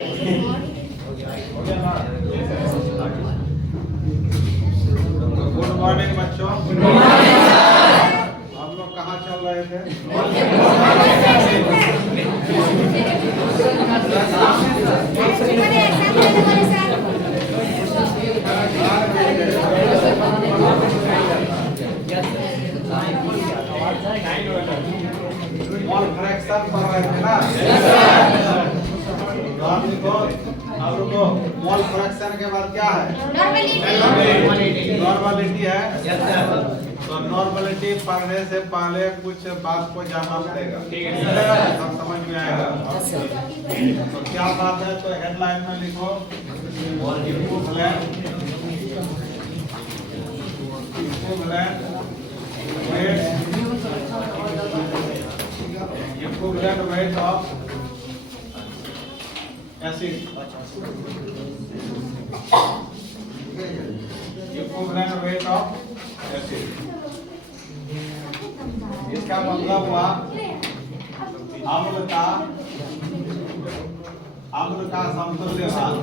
Good morning बच्चों। आप लोग कहाँ चल रहे थे? मॉल फ्रैक्शन पढ़ रहे थे ना? आप लोग को मॉल फ्रैक्शन के बाद क्या है? नॉर्मलिटी है। तो नॉर्मलिटी पढ़ने से पहले कुछ बात को जानना पड़ेगा, सब समझ में आएगा। तो क्या बात है? तो हेडलाइन में लिखो equivalent weight of acid, equivalent weight of acid। इसका मतलब हुआ अम्ल का समतुल्य भार,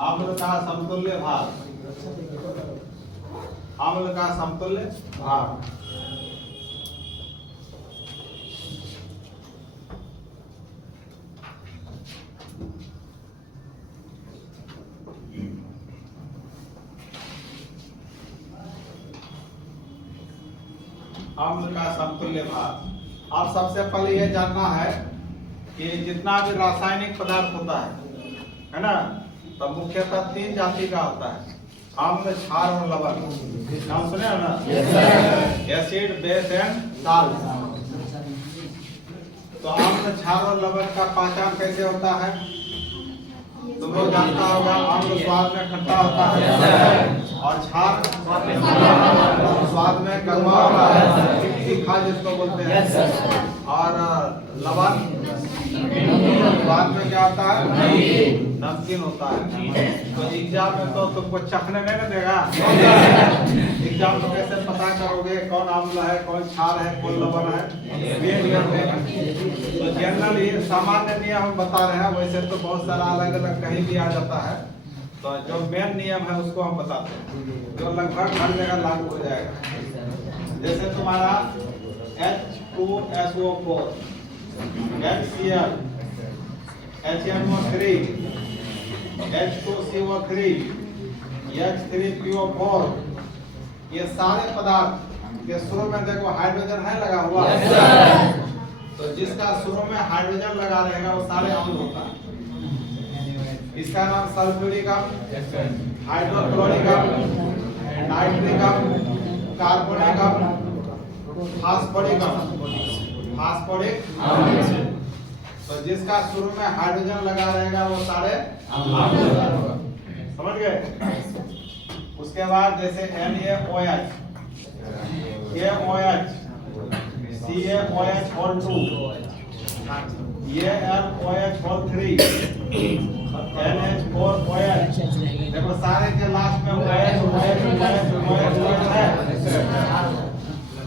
अम्ल का समतुल्य भार, अम्ल का समतुल्य भार। अम्ल का समतुल्य भार। अब सबसे पहले यह जानना है कि जितना भी रासायनिक पदार्थ होता है ना, तो मुख्यतः 3 जाति का होता है, अम्ल, क्षार और लवण। नाम सुने ना? Acid, base and salt. तो अम्ल, क्षार और लवण का पहचान कैसे होता है? तुम लोग जानता होगा, अम्ल स्वाद में खट्टा होता है और क्षार स्वाद में कड़वा होता है, तीखा जिसको बोलते हैं। और लवण स्वाद में क्या होता है? नमकीन होता है। तो एग्जाम में तो तुमको चखने नहीं ना देगा। एग्जाम में कैसे पता करोगे कौन अम्ल है, कौन क्षार है, कौन लवण है? तो जनरली सामान्य नियम हम बता रहे हैं, वैसे तो बहुत सारा अलग अलग कहीं भी आ जाता है। तो जो मेन नियम है उसको हम बताते हैं, जो लगभग हर जगह लागू हो जाएगा। जैसे तुम्हारा H2SO4, HCl, HNO3, H2CO3, H3PO4, ये सारे पदार्थ के शुरू में देखो हाइड्रोजन है लगा हुआ। तो जिसका शुरू में हाइड्रोजन लगा रहेगा वो सारे अम्ल होता है। इसका नाम सल्फ्यूरिक अम्ल, हाइड्रोक्लोरिक अम्ल, नाइट्रिक अम्ल, कार्बोनिक अम्ल, फास्फोरिक अम्ल। तो जिसका शुरू में हाइड्रोजन लगा रहेगा वो सारे समझ गए? उसके बाद जैसे NaOH, KOH, CaOH2, AlOH3, NH4OH। देखो सारे के लास्ट में OH है।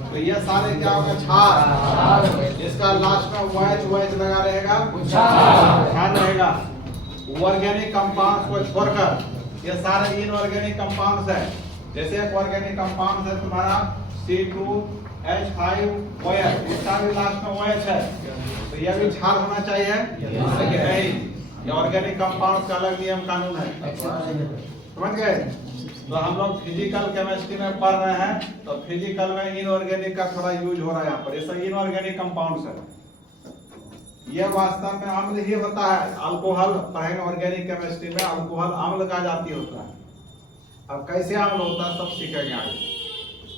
तो ये सारे क्या होगा? क्षार। इसका लास्ट में OH लगा रहेगा, क्षार रहेगा। ऑर्गेनिक कंपाउंड्स को छोड़कर ये सारे इनऑर्गेनिक कंपाउंड्स है। जैसे एक ऑर्गेनिक कंपाउंड है तुम्हारा C2H5OH, इसका भी लास्ट में OH है, तो ये भी क्षार होना चाहिए। नहीं, ये ऑर्गेनिक कंपाउंड्स का अलग नियम कानून है। समझ गए? तो हम लोग फिजिकल केमिस्ट्री में पढ़ रहे हैं, तो फिजिकल में इनऑर्गेनिक का थोड़ा यूज हो रहा है यहाँ पर। ये सब इनऑर्गेनिक कंपाउंड्स है। ये वास्तव में अम्ल ही होता है। अल्कोहल पढ़ेंगे ऑर्गेनिक केमिस्ट्री में, अल्कोहल अम्ल का जाति होता है। अब कैसे अम्ल होता है सब सीखेंगे आगे।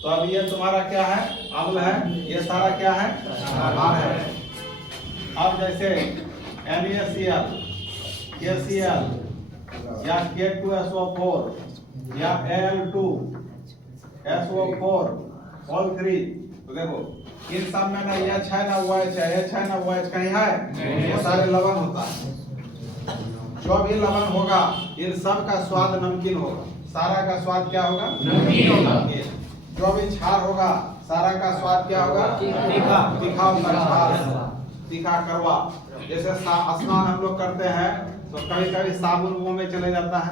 तो अब ये तुम्हारा क्या है? अम्ल है। ये सारा क्या है? क्षार है। अब जैसे NaCl, KCl या K2SO4 या Al2SO4 तो देखो इन सब में ना H है ना OH है, H है ना OH कहीं है? ये सारे लवण होता है। जो भी लवण होगा इन सब का स्वाद नमकीन होगा। सारा का स्वाद क्या होगा? नमकीन होगा। जो भी क्षार होगा सारा का स्वाद क्या होगा? तीखा। तीखा होगा, तीखा कड़वा। जैसे स्नान हम लोग करते हैं तो कभी कभी साबुन मुंह में चले जाता है,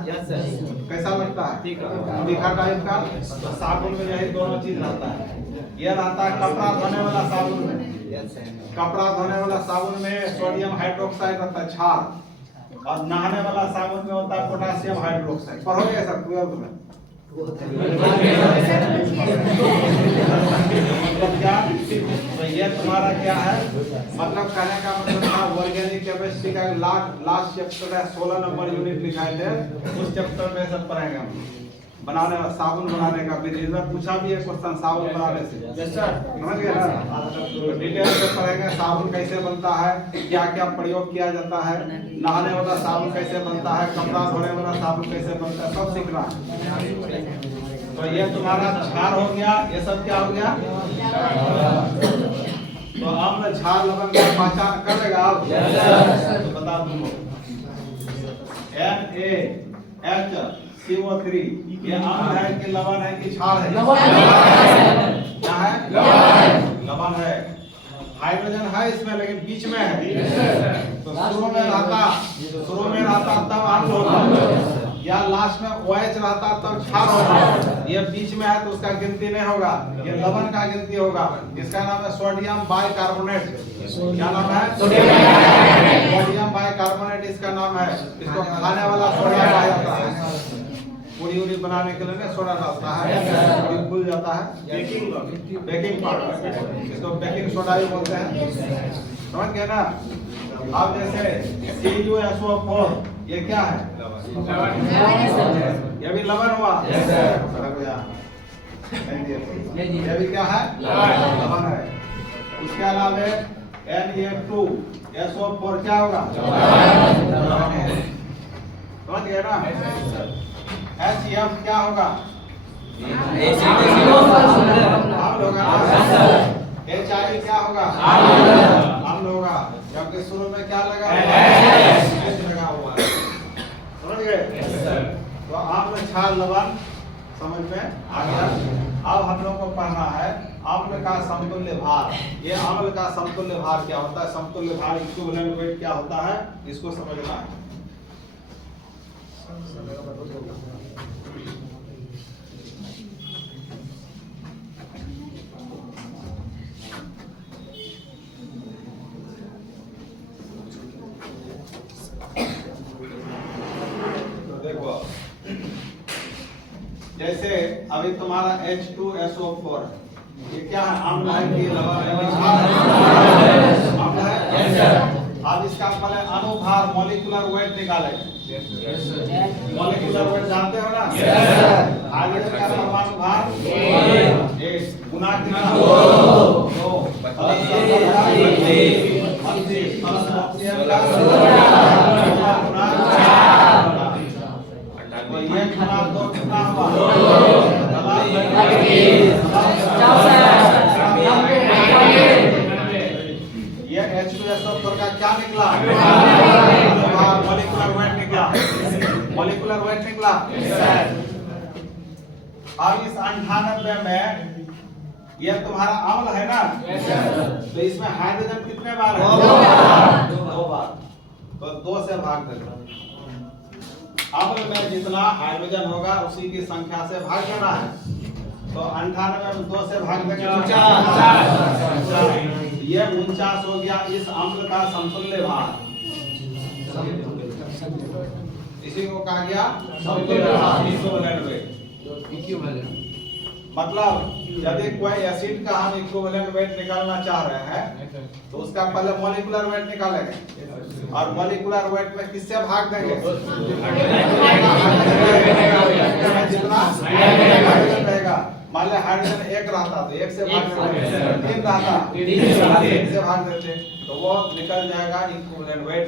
कैसा लगता है? तीखा टाइप का। तो साबुन में यही दोनों चीज रहता है। यह रहता है कपड़ा धोने वाला साबुन में। कपड़ा धोने वाला साबुन में सोडियम हाइड्रोक्साइड रहता है क्षार, और नहाने वाला साबुन में होता है पोटेशियम हाइड्रोक्साइड। पढ़ोगे सर 12th में? मतलब क्या? तो ये तुम्हारा क्या है, मतलब कहने का मतलब था ऑर्गेनिक केमिस्ट्री का लास्ट चैप्टर है, 16 नंबर यूनिट लिखाए थे, उस चैप्टर में सब पढ़ेंगे हम। बनाने साबुन बनाने का विधि पूछा भी है क्वेश्चन साबुन बनाने से, समझ गए ना? डिटेल में पढ़ेंगे साबुन कैसे बनता है, क्या क्या प्रयोग किया जाता है, नहाने वाला साबुन कैसे बनता है, कपड़ा धोने वाला साबुन कैसे बनता है, सब सीखना है। तो ये तुम्हारा क्षार हो गया, ये सब क्या हो गया? तो अम्ल क्षार लवण का पहचान कर लेगा आप? तो बता दूं NaHCO3 ये अम्ल है कि लवण है कि क्षार है? क्या है? लवण है। हाइड्रोजन है इसमें लेकिन बीच में है, तो शुरू में रहता तब अम्ल होता, या लास्ट में OH रहता तब क्षार होगा। ये बीच में है तो उसका गिनती नहीं होगा, ये लवण का गिनती होगा। इसका नाम है सोडियम बाइकार्बोनेट। क्या नाम है? सोडियम बाइकार्बोनेट इसका नाम है। इसको खाने वाला सोडा कहा जाता है। पूरी उड़ी बनाने के लिए सोडा डालता है, फूल जाता है, बेकिंग पाउडर, इसको बेकिंग सोडा भी बोलते हैं, समझ गए ना? अब जैसे CuSO4 ये क्या है? ये भी लवण हुआ। ये भी क्या है? लवण है। उसके अलावा Na2SO4 क्या होगा? समझ गए ना? HF क्या होगा? अम्ल होगा। HI क्या होगा? अम्ल होगा, जबकि शुरू में क्या लगा हुआ है? समझ गए? तो अम्ल क्षार लवण समझ में आ गया। अब हम लोग को पढ़ना है अम्ल का समतुल्य भार। ये अम्ल का समतुल्य भार क्या होता है, समतुल्य भार इक्विवेलेंट वेट क्या होता है, इसको समझना है। जैसे अभी तुम्हारा H2SO4 ये क्या है? अम्ल है कि लवण है? अम्ल है। अब इसका पहले अनुभार मॉलिक्यूलर वेट निकालेंगे। मॉलिक्यूलर वेट जानते हो ना? हाइड्रोजन का परमाणु भार 1 गुना कितना? 2 ये H2SO4 का क्या निकला? मॉलिक्यूलर वेट निकला। मॉलिक्यूलर वेट निकला। अब इस 98 में ये तुम्हारा अम्ल है ना? तो इसमें हाइड्रोजन कितने बार है? 2 बार। तो 2 से भाग देना। अम्ल में जितना हाइड्रोजन होगा उसी की संख्या से भाग देना है। तो 98 में 2 से भाग देंगे तो 49। ये 49 हो गया इस अम्ल का समतुल्य भार। इसी को कहा गया समतुल्य भार, इक्विवेलेंट वेट। मतलब यदि कोई एसिड का हम इक्विवेलेंट वेट निकालना चाह रहे हैं तो उसका पहले मॉलिक्यूलर वेट निकालेंगे, और मॉलिक्यूलर वेट में किससे भाग देंगे? जितना हाइड्रोजन रहेगा। मान लिया हाइड्रोजन 1 रहता तो 1 से भाग देते, 3 रहता 3 से भाग देते, तो वो निकल जाएगा इक्विवेलेंट वेट।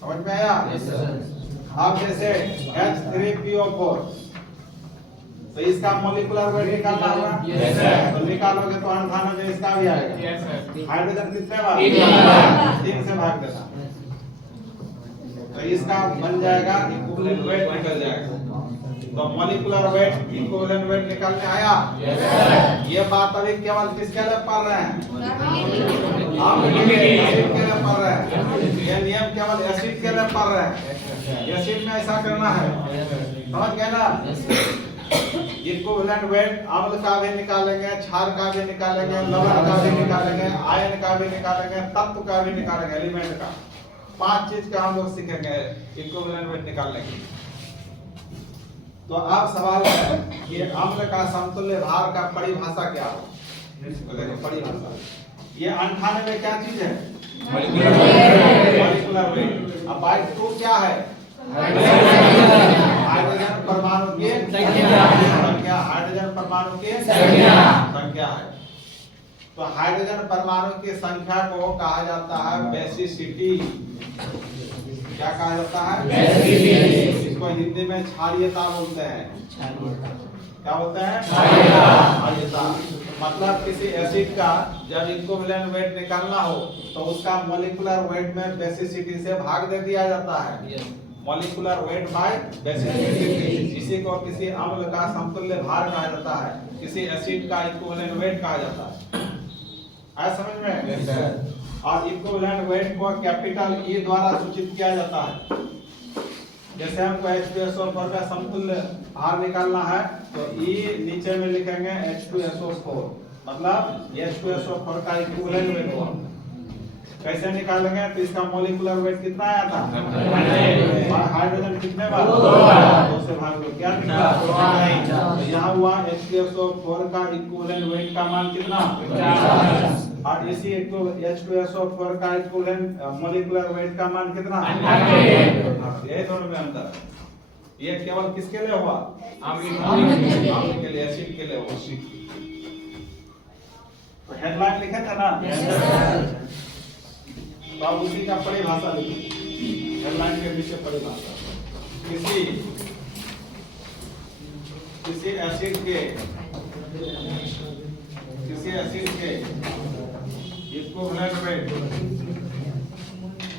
समझ में आया? अब जैसे H3PO4 तो इसका मॉलिक्यूलर वेट निकालना होगा। तो निकालोगे तो 98 में इसका भी आएगा। हाइड्रोजन कितने बार? 3 से भाग देना, तो इसका बन जाएगा इक्विवेलेंट वेट निकल जाएगा। तो मॉलिक्यूलर वेट इक्विवेलेंट वेट निकालने आया। ये बात अभी केवल किसके लिए पढ़ रहे हैं? हम एसिड के लिए पढ़ रहे हैं। ये नियम केवल एसिड के लिए पढ़ रहे हैं। एसिड में ऐसा करना है, समझ गए ना? इक्विवेलेंट वेट अम्ल का भी निकालेंगे, क्षार का भी निकालेंगे, लवण का भी निकालेंगे, आयन का भी निकालेंगे, तत्व का भी निकालेंगे, एलिमेंट का। 5 चीज का हम लोग सीखेंगे इक्विवेलेंट वेट निकालने की। तो अब सवाल है कि अम्ल का समतुल्य भार का परिभाषा क्या है? देखो परिभाषा, ये 98 क्या चीज है? Molecular weight. अब बाय 2 क्या है? हाइड्रोजन परमाणु की संख्या। हाइड्रोजन परमाणु की संख्या है। तो हाइड्रोजन परमाणु की संख्या को कहा जाता है बेसिसिटी। क्या कहा जाता है? बेसिसिटी। इसको हिंदी में क्षारीयता बोलते हैं। क्या बोलते हैं? क्षारीयता। मतलब किसी एसिड का जब इक्विवेलेंट वेट निकालना हो तो उसका मॉलिक्यूलर वेट में बेसिसिटी से भाग दे दिया जाता है। Molecular weight by basicity. इसी को किसी अम्ल का समतुल्य भार कहा जाता है, किसी एसिड का इक्विवेलेंट वेट कहा जाता है। आया समझ में? और इक्विवेलेंट वेट को कैपिटल ई द्वारा सूचित किया जाता है। जैसे हमको H2SO4 का समतुल्य भार निकालना है तो ई नीचे में लिखेंगे H2SO4, मतलब H2SO4 का इक्विवेलेंट वेट हुआ। कैसे निकालेंगे? तो इसका मॉलिक्यूलर वेट कितना आया था? हाइड्रोजन कितने बार? 2 से भाग दो। क्या निकला? तो यहाँ हुआ H2SO4 का इक्विवेलेंट वेट का मान कितना? 50। और इसी H2SO4 का इक्विवेलेंट मॉलिक्यूलर वेट का मान कितना? 100। ये दोनों में अंतर। ये केवल किसके लिए हुआ? अम्ल के लिए, एसिड के लिए हुआ। तो हेडलाइन लिखे थे ना? तो अब उसी का परिभाषा लिखिए। हेडलाइन के पीछे परिभाषा। किसी एसिड के इक्विवेलेंट वेट को निम्नांकित तरीका से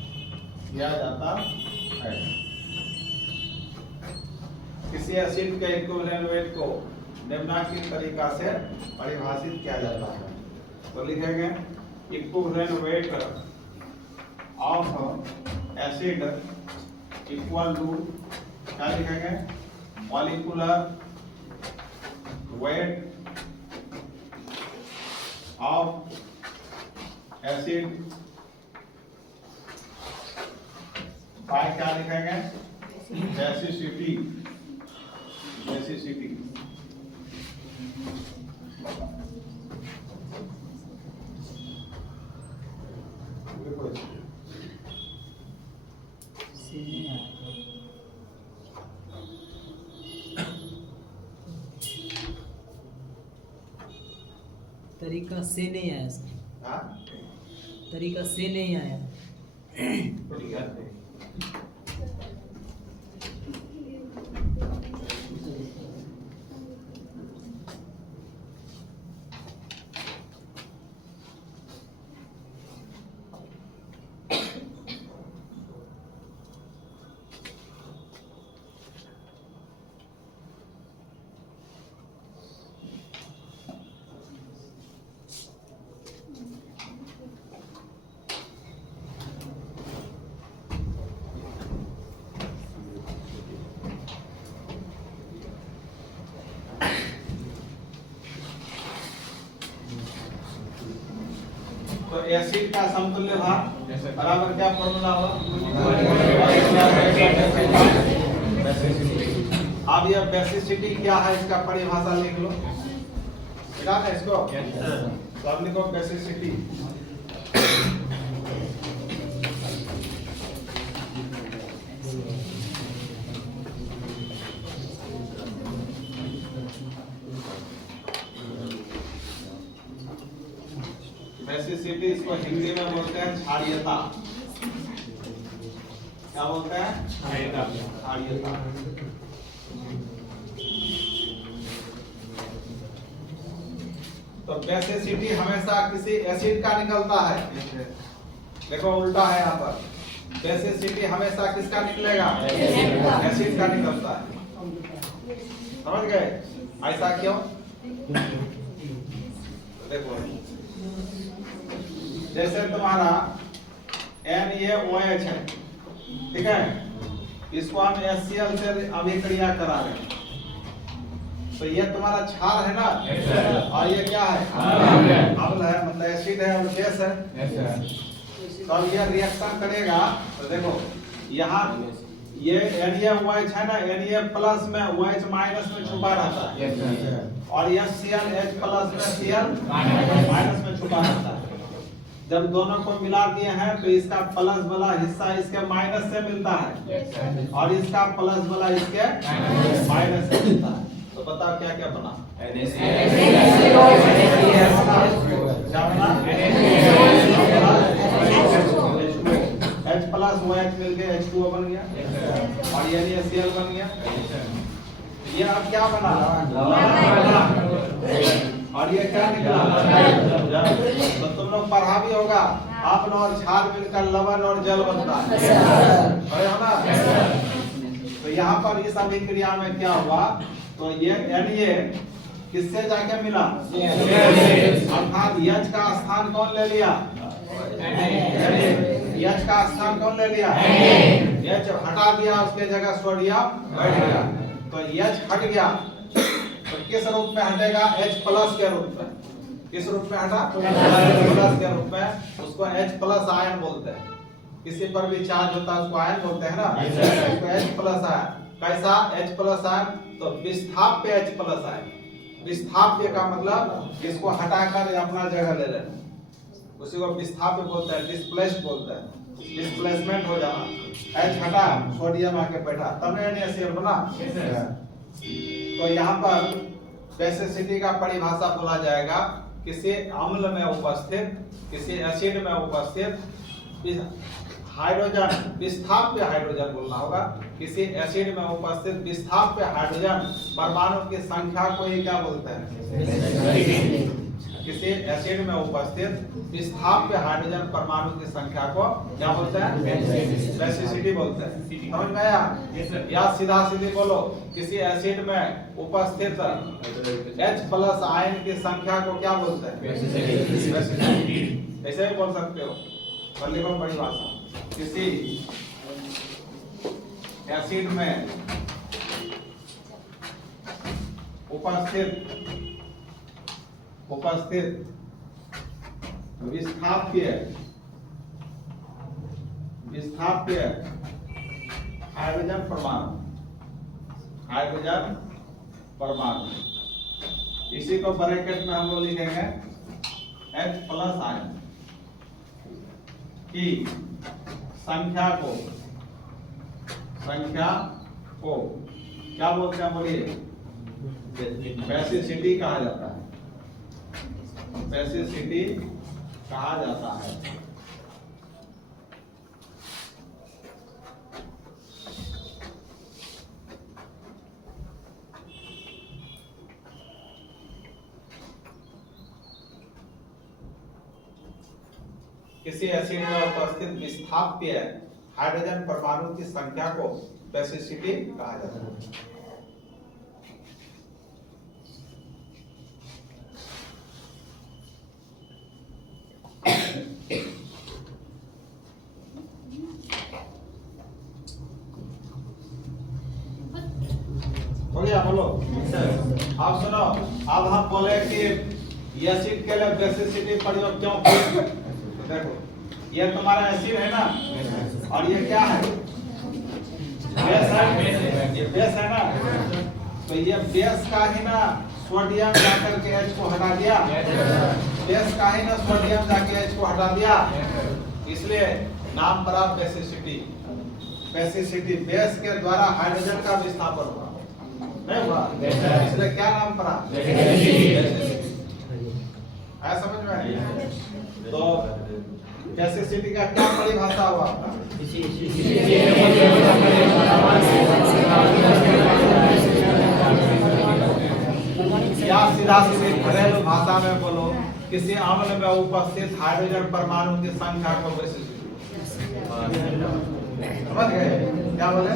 परिभाषित किया जाता है। किसी एसिड के इक्विवेलेंट वेट को निम्नांकित तरीका से परिभाषित किया जाता है। तो लिखेंगे equivalent weight of acid equal to, क्या लिखेंगे? Molecular weight of acid by क्या लिखेंगे? बेसिसिटी। तरीका से नहीं आया सर। तरीका से नहीं आया। तो एसिड का समतुल्य भार बराबर क्या फॉर्मूला होगा? अब यह बेसिसिटी क्या है इसका परिभाषा लिख लो। याद है इसको? तो अब लिखो बेसिसिटी। बेसिसिटी इसको हिंदी में बोलते हैं क्षारीयता। क्या बोलते हैं? क्षारीयता। तो बेसिसिटी हमेशा किसी एसिड का निकलता है। देखो उल्टा है यहाँ पर, बेसिसिटी हमेशा किसका निकलेगा? एसिड का निकलता है। समझ गए? ऐसा क्यों? देखो जैसे तुम्हारा NaOH है, ठीक है, इसको हम HCl से अभिक्रिया करा रहे हैं, तो ये तुम्हारा क्षार है ना, और ये क्या है? अम्ल है, मतलब एसिड है और बेस है। तो अब ये रिएक्शन करेगा, तो देखो यहाँ ये NaOH है ना, Na प्लस में OH माइनस में छुपा रहता है, और यह Cl H प्लस में Cl माइनस में छुपा रहता है। जब दोनों को मिला दिए हैं तो इसका प्लस वाला हिस्सा इसके माइनस से मिलता है, और इसका प्लस वाला इसके माइनस से मिलता है। तो बताओ क्या क्या बना? H प्लस OH मिलके H2O बन गया, और ये Cl बन गया। ये अब क्या बना? और ये क्या निकला? तो तुम लोग पढ़ा भी होगा, अम्ल और क्षार मिलकर लवण और जल बनता है, पढ़े हो ना? तो यहाँ पर इस अभिक्रिया में क्या हुआ? तो ये Na किससे जाके मिला? अर्थात H का स्थान कौन ले लिया? H का स्थान कौन ले लिया? H हटा दिया, उसके जगह सोडियम बैठ गया। तो H हट गया, तो किस रूप में हटेगा? H प्लस के रूप में। किस रूप में हटा? प्लस के रूप में। उसको H प्लस आयन बोलते हैं। किसी पर भी चार्ज होता है उसको आयन बोलते हैं ना, इसको H प्लस आयन। कैसा H प्लस आयन? तो विस्थाप्य H प्लस आयन। विस्थाप्य का मतलब इसको हटाकर अपना जगह ले लेना, उसी को विस्थाप्य बोलते हैं, डिस्प्लेस्ड बोलते हैं। डिस्प्लेसमेंट हो जाना, H हटा, सोडियम आके बैठा, तब NaCl बना। तो यहाँ पर बेसिसिटी का परिभाषा बोला जाएगा किसी अम्ल में उपस्थित, किसी एसिड में उपस्थित हाइड्रोजन, विस्थाप्य हाइड्रोजन बोलना होगा, किसी एसिड में उपस्थित विस्थाप्य हाइड्रोजन परमाणु की संख्या को ही क्या बोलते हैं? किसी एसिड में उपस्थित विस्थाप्य हाइड्रोजन परमाणु की संख्या को क्या बोलते हैं? बेसिसिटी बोलते हैं। समझ में आया? या सीधा सीधी बोलो, किसी एसिड में उपस्थित H प्लस आयन की संख्या को क्या बोलते हैं? बेसिसिटी। ऐसे भी बोल सकते हो, पर लिखो परिभाषा। किसी एसिड में उपस्थित विस्थाप्य हाइड्रोजन परमाणु, इसी को ब्रैकेट में हम लोग लिखेंगे H प्लस आयन की संख्या को क्या बोलते हैं? बोलिए, बेसिसिटी कहा जाता है। बेसिसिटी कहा जाता है। किसी एसिड में उपस्थित विस्थाप्य हाइड्रोजन परमाणु की संख्या को बेसिसिटी कहा जाता है। हो गया? बोलो। अब सुनो, अब हम बोले कि एसिड के लिए बेसिसिटी प्रयोग क्यों किया? देखो, ये तुम्हारा एसिड है ना, और ये क्या है? बेस है। ये बेस है ना, तो ये बेस का ही ना सोडियम जाकर के H को हटा दिया, बेस का ही ना सोडियम जाके H को हटा दिया, इसलिए नाम पड़ा बेसिसिटी। बेसिसिटी बेस के द्वारा हाइड्रोजन का विस्थापन हुआ, नहीं हुआ? इसलिए क्या नाम पड़ा? आया समझ में? तो बेसिसिटी का क्या परिभाषा हुआ आपका? या सीधा सीधे घरेलू भाषा में बोलो, किसी अम्ल में उपस्थित हाइड्रोजन परमाणु की संख्या को बेसिसिटी। समझ गए क्या बोले?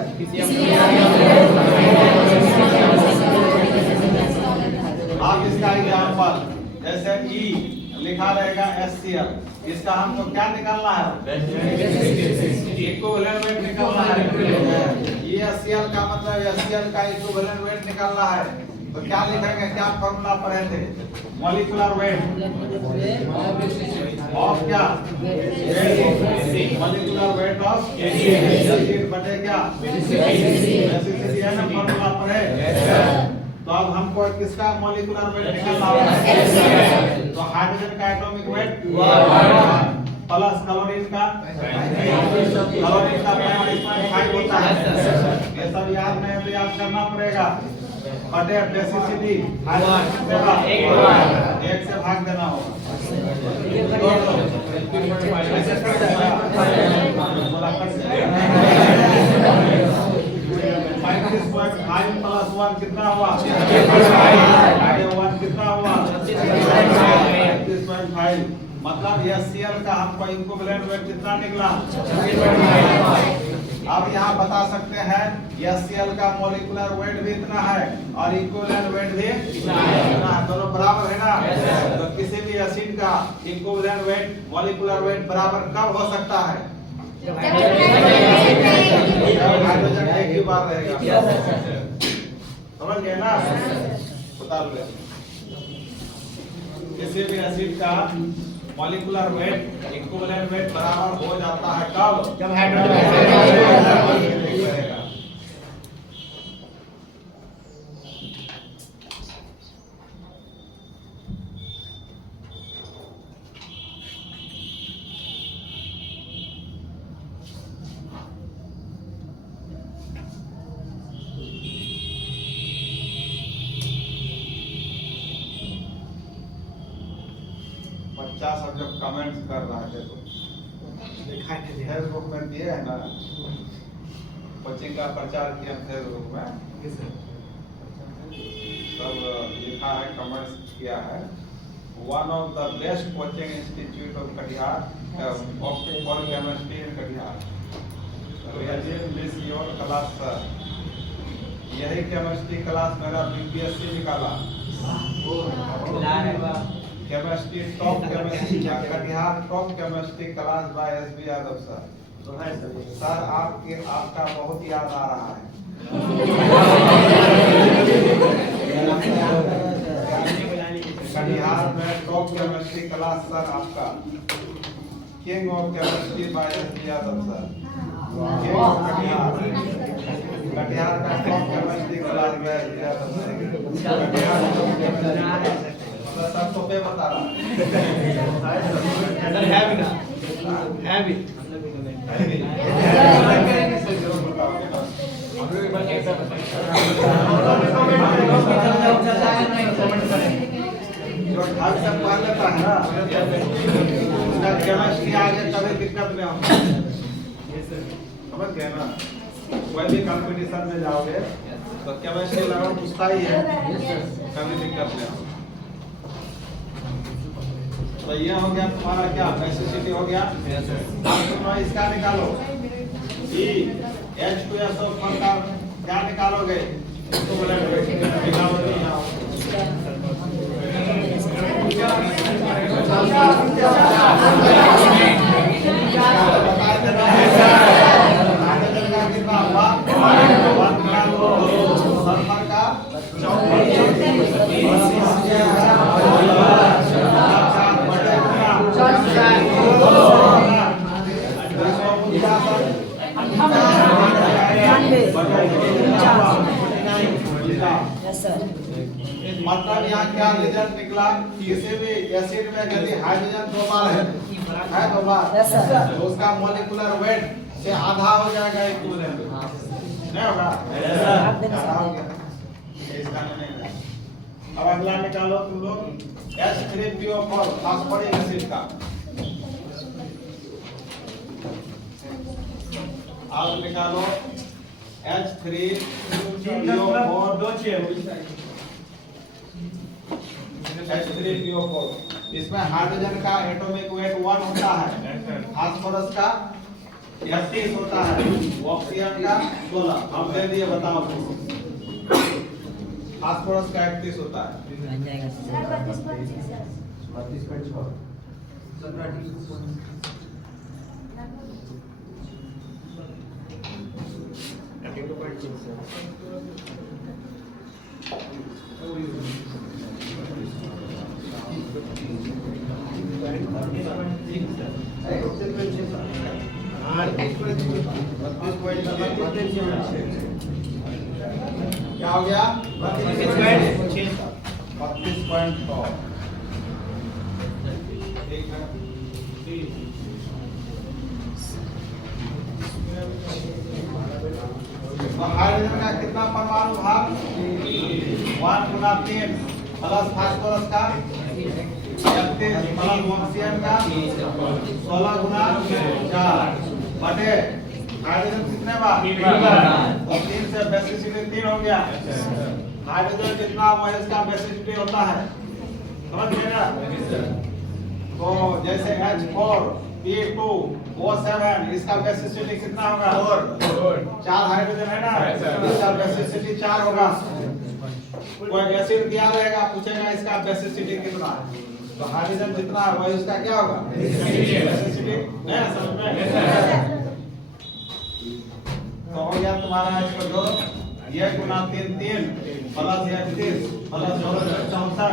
आप इसका एग्जाम्पल जैसे E लिखा रहेगा HCl, इसका हमको क्या निकालना है? इक्विवेलेंट वेट निकालना है। ये HCl का मतलब HCl का इक्विवेलेंट वेट निकालना है, तो क्या लिखेंगे? क्या फॉर्मूला पढ़े थे? मॉलिक्यूलर वेट ऑफ क्या? मॉलिक्यूलर वेट ऑफ एसिड बटे क्या? बेसिसिटी है ना, फॉर्मूला पढ़े। तो अब हमको किसका मॉलिक्यूलर वेट निकालना होगा? तो हाइड्रोजन का एटॉमिक वेट प्लस क्लोरीन का 5 होता है। ये सब याद नहीं तो याद करना पड़ेगा। बटे बेसिसिटी एक से भाग देना होगा। 35.5 प्लस 1 कितना हुआ? 1 कितना हुआ? 35.5। मतलब HCl का हमको इक्विवेलेंट वेट कितना निकला? अब यहाँ बता सकते हैं HCl का मॉलिक्यूलर वेट भी इतना है और इक्विवेलेंट वेट भी इतना है, दोनों बराबर है ना। तो किसी भी एसिड का इक्विवेलेंट वेट मॉलिक्यूलर वेट बराबर कब हो सकता है? हाइड्रोजन एक ही बार रहेगा। समझ गए ना? बता दो, किसी भी एसिड का मॉलिक्यूलर वेट इक्विवेलेंट वेट बराबर हो जाता है कब? जब हाइड्रोजन रहेगा। बच्चा सब जब कमेंट्स कर रहा है तो फेसबुक में दिए है ना, कोचिंग का प्रचार किया फेसबुक में, सब लिखा है, कमेंट्स किया है। One of the best coaching institute of Katihar for chemistry in Katihar. Really miss your class sir. यही केमिस्ट्री क्लास मेरा बीपीएससी निकाला। Chemistry top chemistry Katihar top chemistry class by SB Yadav sir. Sir आपका बहुत याद आ रहा है। कटिहार में टॉप केमिस्ट्री क्लास सर आपका, king of chemistry by SB Yadav sir. King of Katihar का top chemistry class by SB Yadav sir. सब तो पे बता रहा है भी ना, है भी जो ढंग से पढ़ लेता है ना, उसका केमिस्ट्री आगे कभी दिक्कत नहीं होगी। समझ गए ना? कोई भी कंपटीशन में जाओगे तो केमिस्ट्री लगभग पूछता ही है, कभी दिक्कत नहीं होगी। तो ये हो गया तुम्हारा क्या? बेसिसिटी हो गया। तुम इसका निकालो E H2SO4 का क्या निकालोगे? मतलब यहाँ क्या रिजल्ट निकला? किसी भी एसिड में यदि हाइड्रोजन 2 बार है 2 बार, तो उसका मॉलिक्यूलर वेट से आधा हो जाएगा इक्विवेलेंट, नहीं होगा? आधा हो गया। इसका नहीं है। अब अगला निकालो तुम लोग H3PO4 फास्फोरिक एसिड का। अब निकालो H3PO4 H3PO4 इसमें हाइड्रोजन का एटॉमिक वेट 1 होता है, फास्फोरस का 31 होता है, ऑक्सीजन का 16। हम दे दिए, बताओ। फास्फोरस का 31 होता है। बन जाएगा सर 32.6 सर 32.6 क्या हो गया? 32.6। ठीक है। तो हाइड्रोजन का कितना परमाणु भाग? 1 गुना 3 प्लस फास्फोरस का 31 प्लस ऑक्सीजन का 16 गुना 4 बटे हाइड्रोजन कितने बार? 3 से बेसिसिटी 3 हो गया। हाइड्रोजन कितना वह इसका बेसिसिटी होता है, समझ गए ना? तो जैसे H4P2O7 इसका बेसिसिटी कितना होगा? 4 हाइड्रोजन है ना, इसका बेसिसिटी 4 होगा। कोई एसिड दिया रहेगा, पूछेगा इसका बेसिसिटी कितना है, तो हाइड्रोजन जितना है वही उसका क्या होगा? बेसिसिटी। नहीं समझ में? तो हो गया तुम्हारा इसको जोड़ो, ये गुना 3 3 प्लस 31 प्लस 64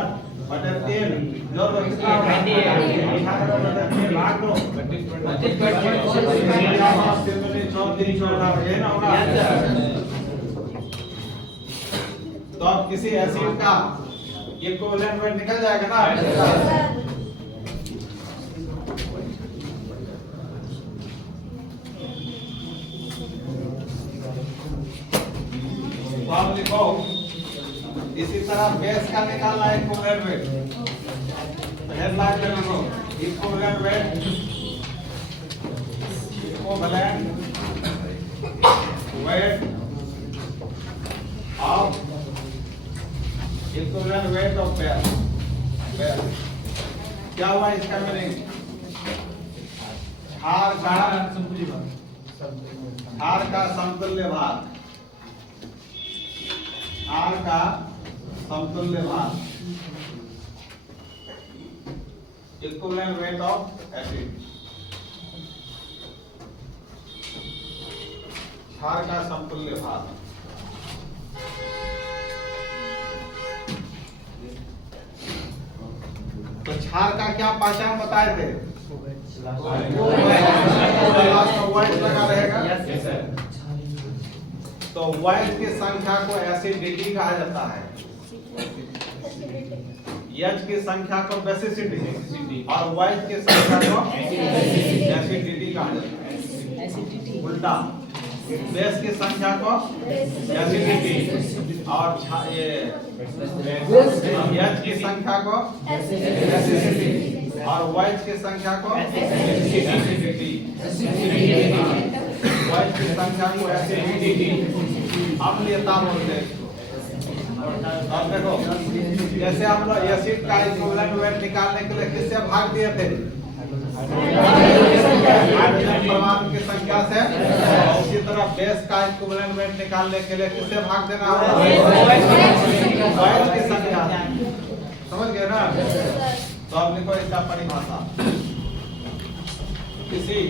बटे 3 जोड़ दो, कितना होगा? 98 बटे 3 भाग दो, 32.6 ना होगा। तो अब किसी एसिड का इक्विवेलेंट वेट निकल जाएगा ना? तो आप लिखो इसी तरह बेस का निकालना है इक्विवेलेंट वेट। हेडलाइन में लिखो equivalent weight of equivalent weight of base. क्या हुआ इसका मीनिंग? क्षार का समतुल्य भार, क्षार का समतुल्य भार, इक्विवेलेंट वेट ऑफ एसिड। क्षार का समतुल्य भार तो क्षार का क्या पहचान बताए थे? लगा रहेगा। तो वाइज की संख्या को एसिडिटी कहा जाता है, एच की संख्या को बेसिसिटी और वाइज की संख्या को एसिडिटी कहा जाता है। उल्टा बेस की संख्या को एसिडिटी और एच की संख्या को एसिडिटी और वाइज की संख्या को एसिडिटी, वाइज की संख्या को एसिडिटी अम्लीयता बोलते हैं। अब देखो जैसे हम लोग एसिड का इक्विवेलेंट वेट निकालने के लिए किससे भाग दिए थे? हाइड्रोजन परमाणु की संख्या से। उसी तरह बेस का इक्विवेलेंट वेट निकालने के लिए किससे भाग देना होगा? वाइज की संख्या। समझ गए ना? तो अब लिखो इसका परिभाषा। किसी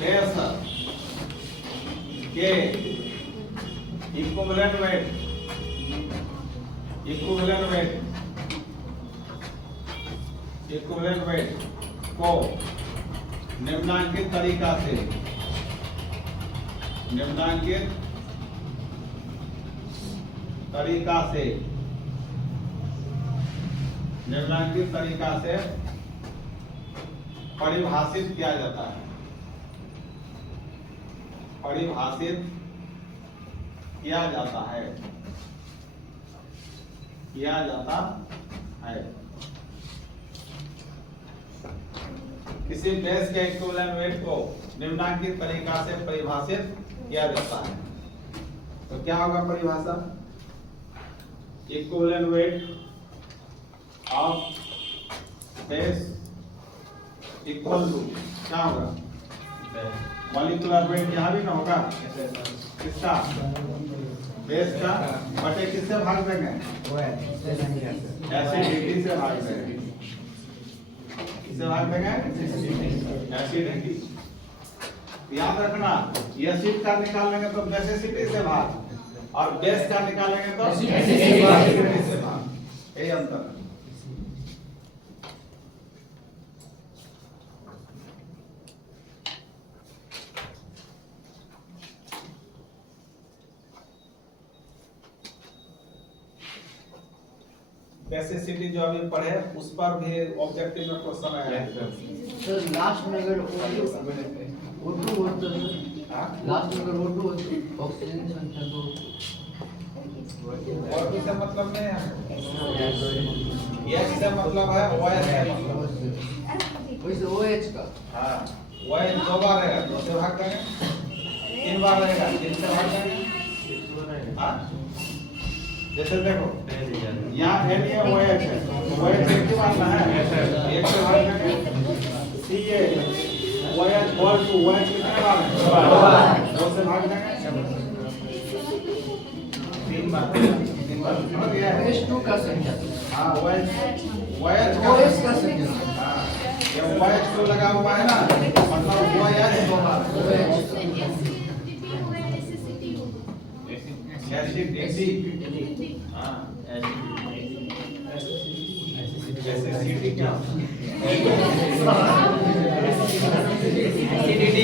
बेस के इक्विवेलेंट वेट को निम्नांकित तरीका से परिभाषित किया जाता है। किसी बेस के इक्विवेलेंट वेट को निम्नलिखित तरीका से परिभाषित किया जाता है। तो क्या होगा परिभाषा? Equivalent weight of base equal to क्या होगा? मॉलिक्यूलर वेट यहाँ भी ना होगा, किसका? बेस का बटे किससे भाग देंगे? एसिडिटी से भाग देंगे। किससे भाग देंगे? एसिडिटी। याद रखना, एसिड का निकालेंगे तो बेसिसिटी से भाग, और बेस का निकालेंगे तो एसिडिटी से भाग। यही अंतर है। बेसिसिटी जो अभी पढ़े उस पर भी ऑब्जेक्टिव में क्वेश्चन आया है। सर लास्ट में अगर O2 होता है, लास्ट में अगर O2 होता है, ऑक्सीजन की संख्या तो और भी से मतलब नहीं है, H से मतलब है, OH से मतलब वैसे OH का हाँ, OH 2 बार रहेगा, 2 से भाग देंगे, 3 बार रहेगा, 3 से भाग देंगे। हाँ, जैसे देखो यहाँ NaOH है, OH एक ही मानना है, एक से भाग देंगे। CaOH बोल टू OH कितने बार है? 2 से भाग देंगे, 3 बार, 3 बार समझ गया है? H2 का संख्या हाँ, OH का संख्या हाँ, ये OH जो लगा हुआ है ना, मतलब OH 2 बार एसिडिटी। हाँ, एसिडिटी क्या? एसिडिटी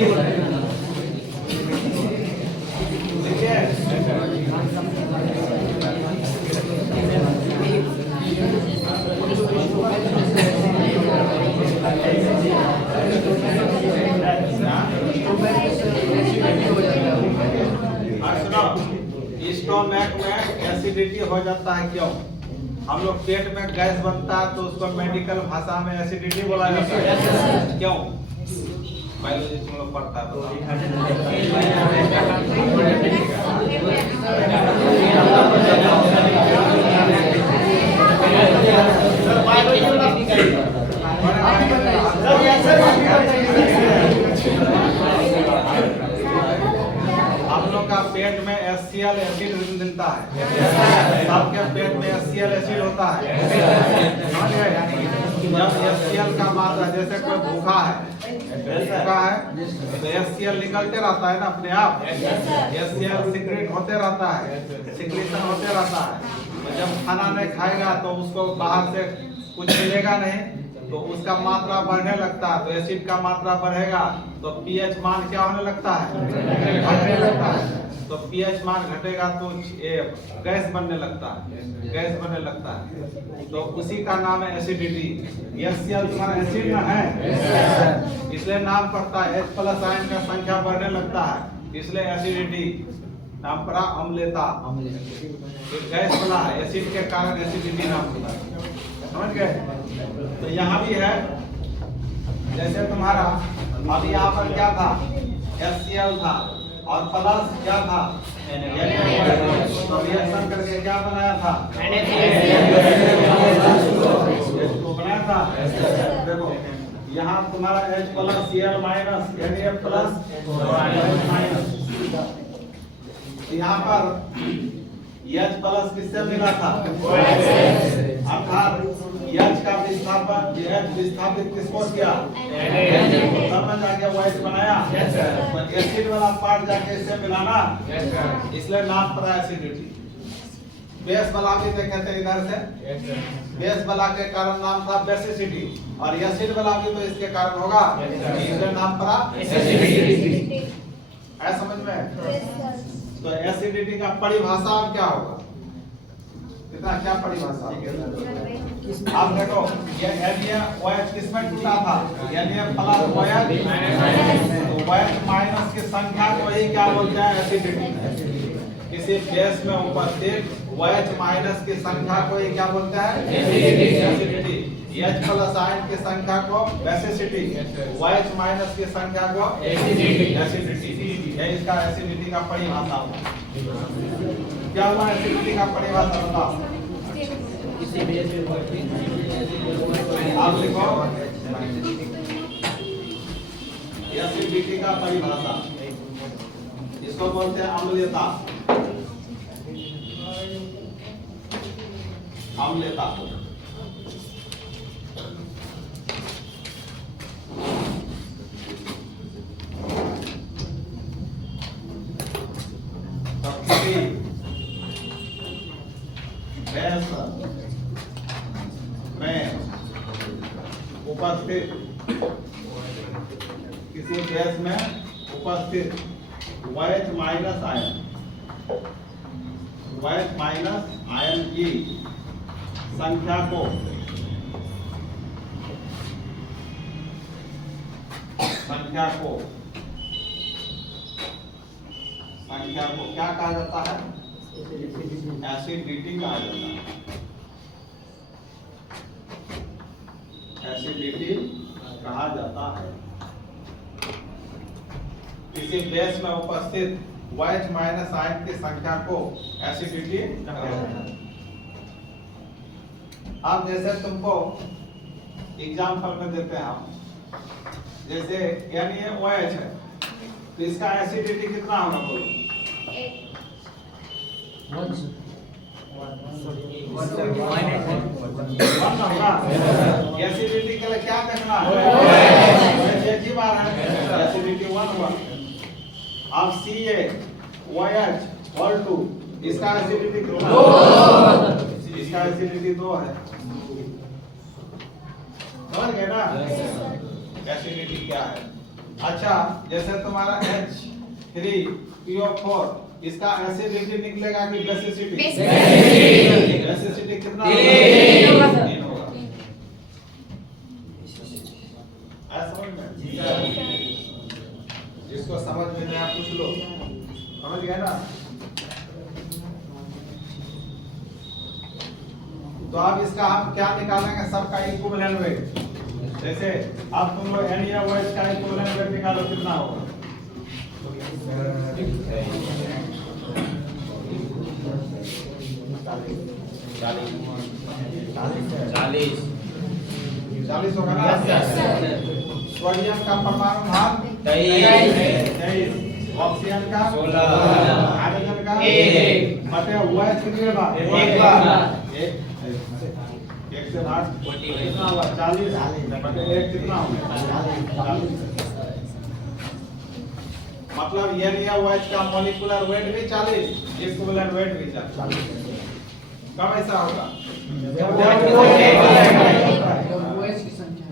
स्टोमैक में एसिडिटी हो जाता है, क्यों? हम लोग पेट में गैस बनता है तो उसको मेडिकल भाषा में एसिडिटी बोला जाता है, क्यों? बायोलॉजी तुम लोग पढ़ता है, आप लोग का पेट में HCl एसिड मिलता है, सबके पेट में HCl एसिड होता है। जब HCl का मात्रा, जैसे कोई भूखा है तो HCl निकलते रहता है ना अपने आप, HCl सिक्रेट होते रहता है, सिक्रेशन होते रहता है। तो जब खाना नहीं खाएगा तो उसको बाहर से कुछ मिलेगा नहीं, तो उसका मात्रा बढ़ने लगता है, तो एसिड का मात्रा बढ़ेगा तो पीएच मान क्या होने लगता है? घटने लगता है। तो पीएच मान घटेगा तो गैस बनने लगता है, गैस बनने लगता है, तो उसी का नाम है एसिडिटी। HCl तुम्हारा एसिड ना है, इसलिए नाम पड़ता है, H+ आयन का संख्या बढ़ने लगता है, इसलिए एसिडिटी नाम पड़ा। अम्लता, गैस बना है, एसिड के कारण एसिडिटी नाम पड़ा, समझ गए? तो यहाँ भी है, जैसे तुम्हारा अभी यहाँ पर क्या था? HCl था और प्लस क्या था? रिएक्शन करके क्या बनाया था? बनाया था। देखो यहाँ तुम्हारा H+ Cl- Na- यहाँ पर H+ किससे मिला था? अर्थात H का विस्थापित किसको किया? समझ आ गया? OH बनाया, तो एसिड वाला पार्ट जाके इससे मिलाना, इसलिए नाम पड़ा एसिडिटी। बेस वाला भी देखे थे इधर से, बेस वाला के कारण नाम था बेसिसिटी, और एसिड वाला भी तो इसके कारण होगा, इसलिए नाम पड़ा एसिडिटी। है समझ में? तो एसिडिटी का परिभाषा क्या होगा? कितना क्या परिभाषा? आप देखो ये NaOH किसमें टूटा था? Na+OH, तो OH माइनस की संख्या को ही क्या बोलते हैं? एसिडिटी। किसी बेस में उपस्थित OH माइनस की संख्या को ही क्या बोलते हैं? एसिडिटी। H प्लस आयन की संख्या को बेसिसिटी, OH माइनस की संख्या को एसिडिटी। यह इसका एसिडिटी का परिभाषा हुआ। क्या हुआ एसिडिटी का परिभाषा बताओ? आप लिखो एसिडिटी का परिभाषा, इसको बोलते हैं अम्लता। अम्लता किसी गैस में उपस्थित OH minus ion, OH minus ion की संख्या को क्या कहा जाता है? एसिडिटी कहा जाता है। एसिडिटी कहा जाता है। किसी गैस में उपस्थित OH माइनस आयन की संख्या को एसिडिटी कहा जाता है। अब जैसे तुमको एग्जाम्पल में देते हैं हम, जैसे यानी ये OH है तो इसका एसिडिटी कितना होगा बोलो? 1 होगा। एसिडिटी के लिए क्या देखना है? एक ही बार है, एसिडिटी 1 हुआ। अब CaOH all 2, इसका एसिडिटी कितना? 2। इसका एसिडिटी 2 है। समझ गए ना एसिडिटी क्या है? अच्छा, जैसे तुम्हारा H3PO4, इसका एसिडिटी निकलेगा कि बेसिसिटी? बेसिसिटी कितना होगा? 3 होगा। समझ में? जिसको समझ में नहीं आया पूछ लो। समझ गए ना? तो अब इसका हम क्या निकालेंगे? सबका इक्विवेलेंट वेट। जैसे अब तुम लोग NaOH का इक्विवेलेंट वेट निकालो, कितना होगा? 40 होगा ना? सोडियम का परमाणु भार 23, ऑक्सीजन का 16, हाइड्रोजन का 1, बटे OH कितने बार? एक बार। एक से भाग कितना हुआ? 40 बटे 1 कितना होगा? 40। मतलब NaOH का मॉलिक्यूलर वेट भी 40, इक्विवेलेंट वेट भी 40। कब ऐसा होगा? OH की संख्या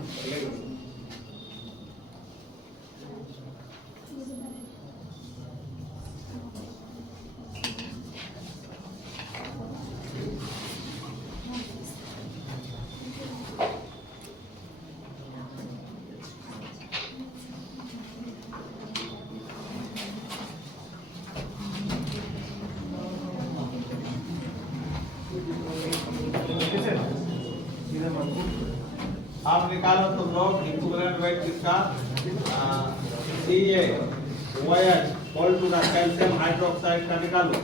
आप निकालो तुम लोग इक्विवेलेंट वेट किसका? CaOH all 2 का कैल्शियम हाइड्रोक्साइड का निकालो।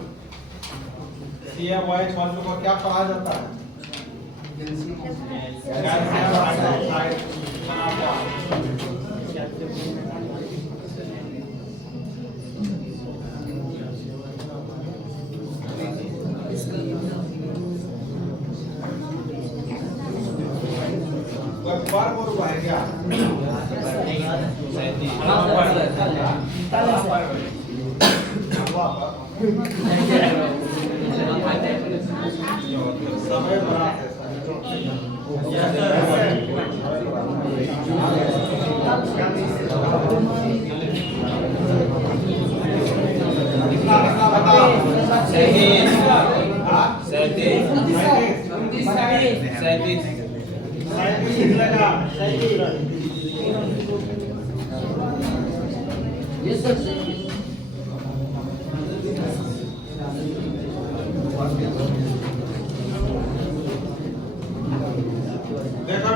CaOH all 2 को क्या कहा जाता है? कैल्शियम हाइड्रोक्साइड बनाता है। बार बोल रहा है क्या? समय बड़ा है। कितना बताओ? 37 लगा। ये सर देखो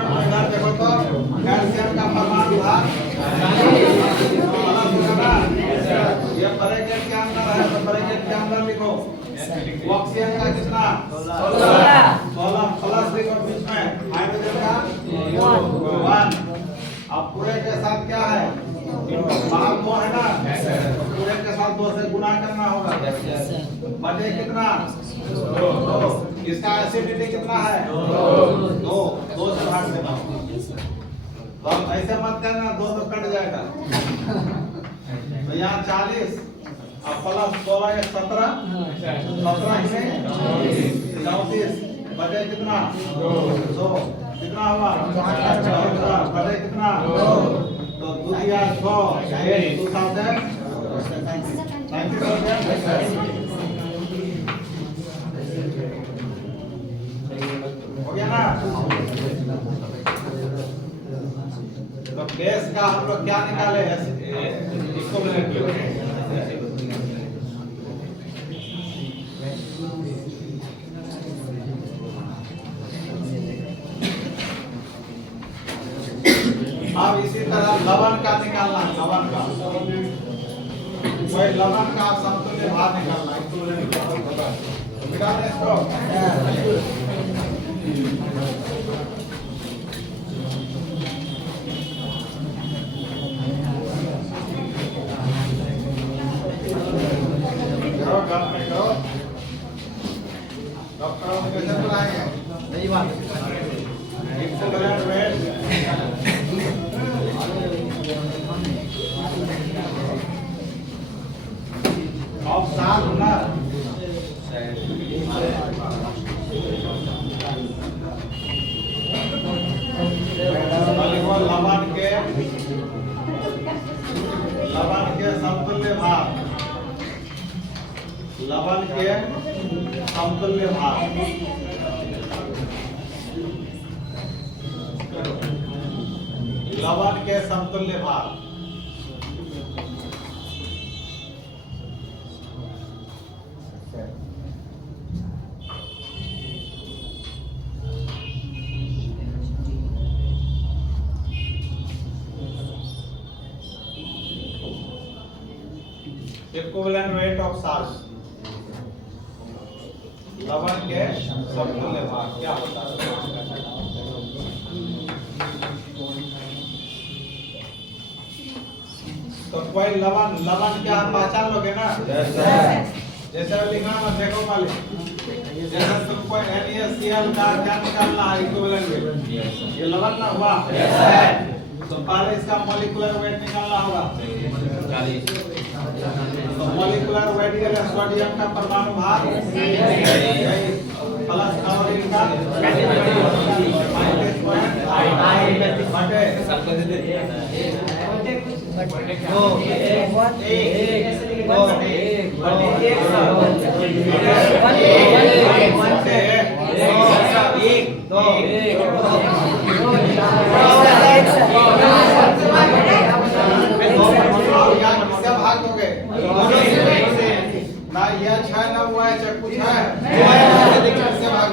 16 प्लस देखो बीच में हाइड्रोजन का 1। अब पूरे के साथ क्या है भाग 2 है ना, पूरे के साथ 2 से गुना करना होगा। बटे कितना 2। इसका एसिडिटी कितना है 2 से भाग देना होगा। तो अब ऐसे मत करना 2 तो कट जाएगा। तो यहाँ 40 अब प्लस 16 या 17 में 34 बटे कितना 2 कितना हुआ 14 बटे कितना 2 तो 2 दिया 6 2 साथ है 35 हो गया। हो गया ना। तो गैस का हम लोग क्या निकाले इसको अब इसी तरह लवण का निकालना है। लवण का कोई लवण का समतुल्य भार निकालना है। निकालना इसको डॉक्टर कैसे बुलाएंगे नहीं बात अब साथ ना लवण के समतुल्य भार लवण के समतुल्य भार लवण के समतुल्य भार equivalent weight of salt लवण के समतुल्य भार क्या होता है। तो कोई लवण क्या पहचान लोगे ना जैसे लिखना मत देखो पहले जैसे तुमको NaCl का क्या निकालना है इक्विवेलेंट वेट ये लवण ना हुआ तो पहले इसका मॉलिक्यूलर वेट निकालना होगा। तो मॉलिक्यूलर वेट के लिए सोडियम का परमाणु भार प्लस क्लोरीन का भाग दोगे ना यह 6 ना हुआ है चाहे कुछ है किससे भाग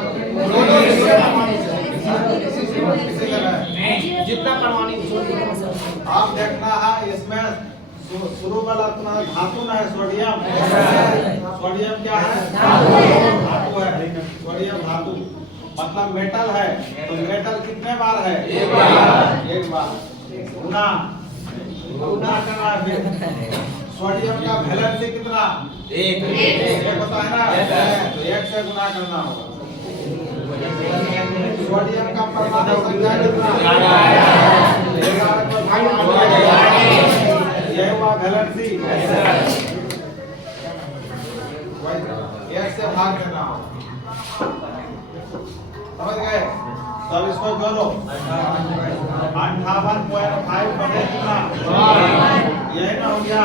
जितना परमाणु आप देखना है इसमें शुरू वाला तुम्हारा धातु ना है सोडियम क्या है धातु है सोडियम धातु मतलब मेटल है। तो मेटल कितने बार है एक बार गुना करना है। सोडियम का वैलेंसी कितना एक होता है ना तो 1 से गुना करना होगा। सोडियम का परमाणु संख्या कितना यह हुआ वैलेंसी 1 से भाग करना होगा। समझ गए। तब इसको जोड़ो 58.5 बटे कितना यही ना हो गया।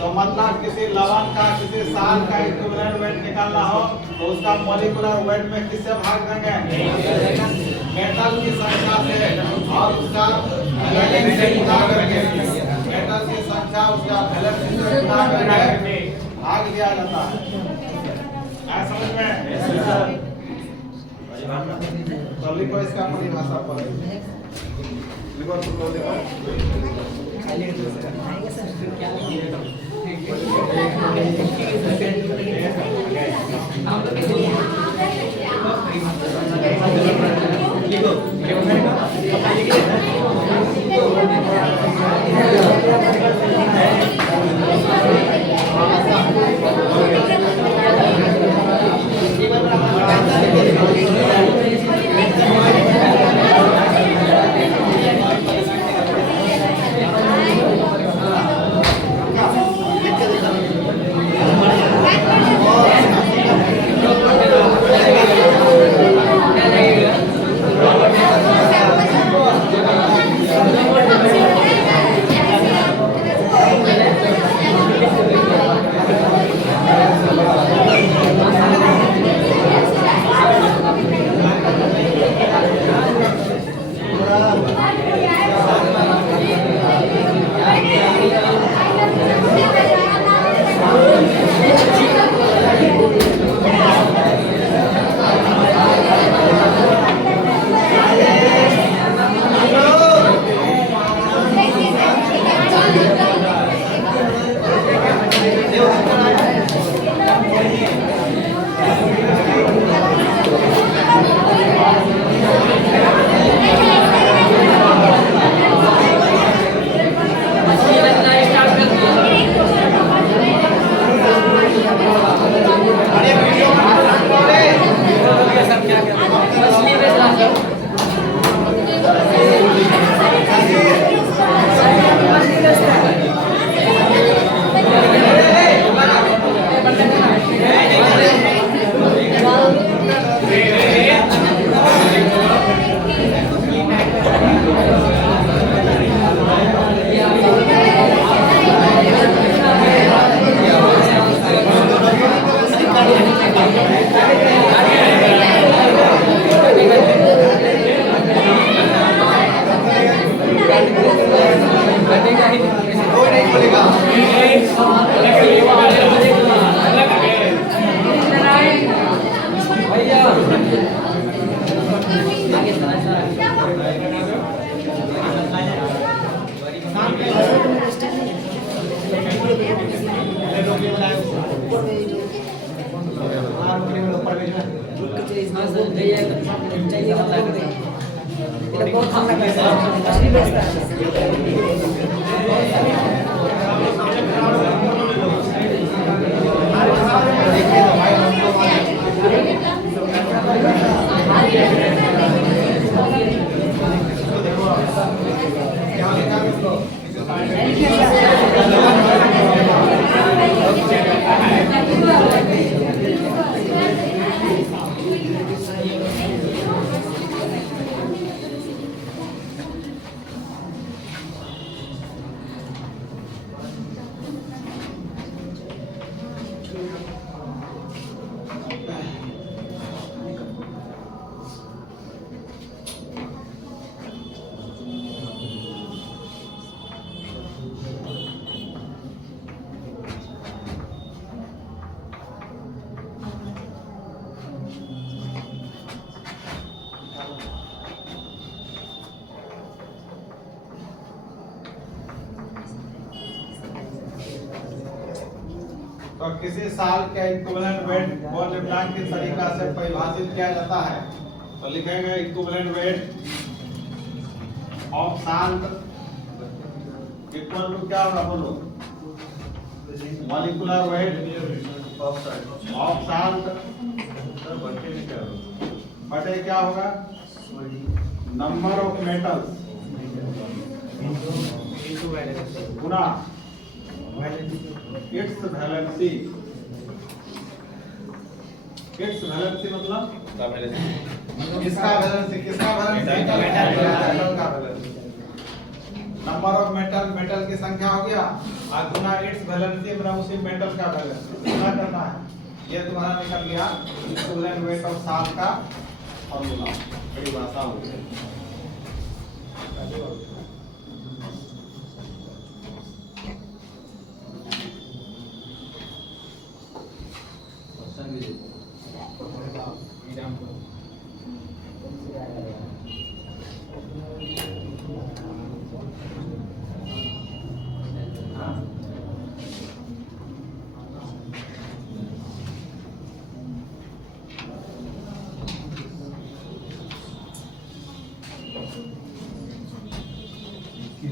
तो मतलब किसी लवण का किसी साल का इक्विवेलेंट वेट निकालना हो तो उसका मॉलिक्यूलर वेट में किससे भाग देंगे मेटल की संख्या से और उसका वैलेंसी से गुणा करके मेटल की संख्या उसका वैलेंसी से गुणा करके भाग दिया जाता है। समझ में तो लिखो इसका परिभाषा पर लिखो तो लिखो तो किसी साल का इक्विवेलेंट वेट बॉन्ड प्लान के तरीका से परिभाषित किया जाता है। तो लिखेंगे इक्विवेलेंट वेट ऑफ साल इक्वल टू क्या होगा बोलो, मॉलिक्यूलर वेट ऑफ साल बटे क्या होगा, number of metals Guna it's valency. It's valency मतलब किसका वैलेंसी, किसका वैलेंसी, मेटल का valency. Number of metal, metal की संख्या हो गया और गुना इट्स वैलेंसी मतलब उसी मेटल का वैलेंसी गुना करना है। ये तुम्हारा निकल गया इक्विवेलेंट वेट ऑफ साल का फॉर्मूला। बड़ी भाषा हो गई। अब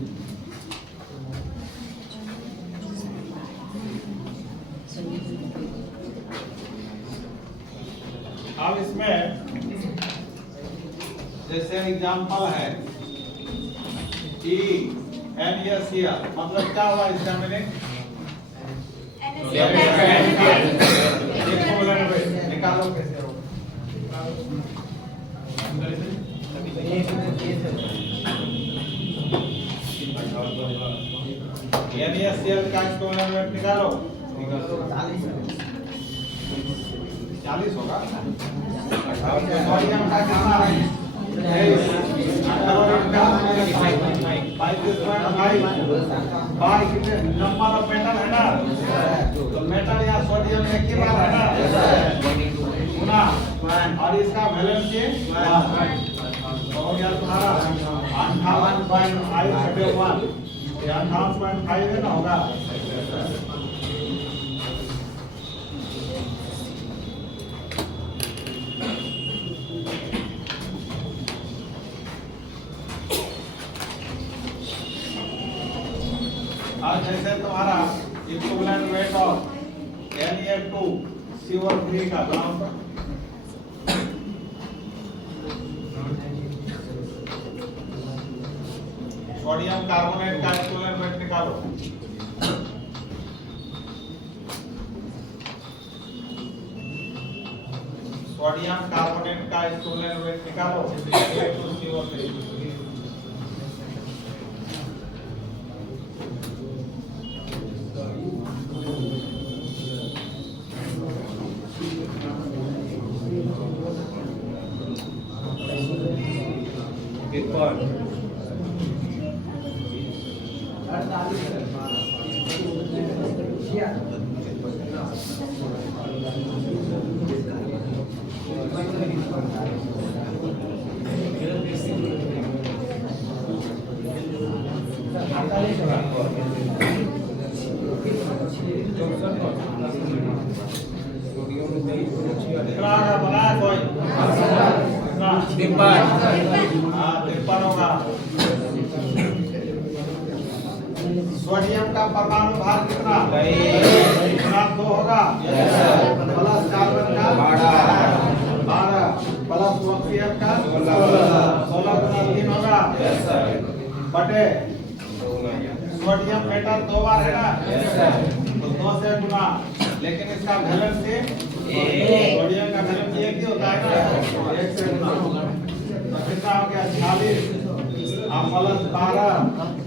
इसमें जैसे एग्जाम्पल है ENSCL, मतलब क्या हुआ इसका मीनिंग? निकालो कैसे हो? NaCl का इक्विवेलेंट निकालो। 40 होगा। सोडियम का कितना है? 5 कितने नंबर ऑफ मेटल है ना? तो मेटल या सोडियम एक ही बार है ना? गुना और इसका वैलेंसी हो गया तुम्हारा 58.5 ये 58.5 है ना होगा। और जैसे तुम्हारा इक्विवेलेंट वेट ऑफ Na2CO3 का नाम सोडियम कार्बोनेट का इक्विवेलेंट वेट निकालो। सोडियम कार्बोनेट का इक्विवेलेंट वेट निकालो Na2CO3। सोडियम का परमाणु भार कितना? 2 होगा। प्लस कार्बन का 12 प्लस ऑक्सीजन का 16 गुना 3 होगा। बटे सोडियम मेटल 2 बार है ना? तो 2 से गुना, लेकिन इसका वैलेंसी सोडियम का वैलेंसी एक ही होता है ना? 1 से गुना। तो कितना हो गया? 46 अब प्लस 12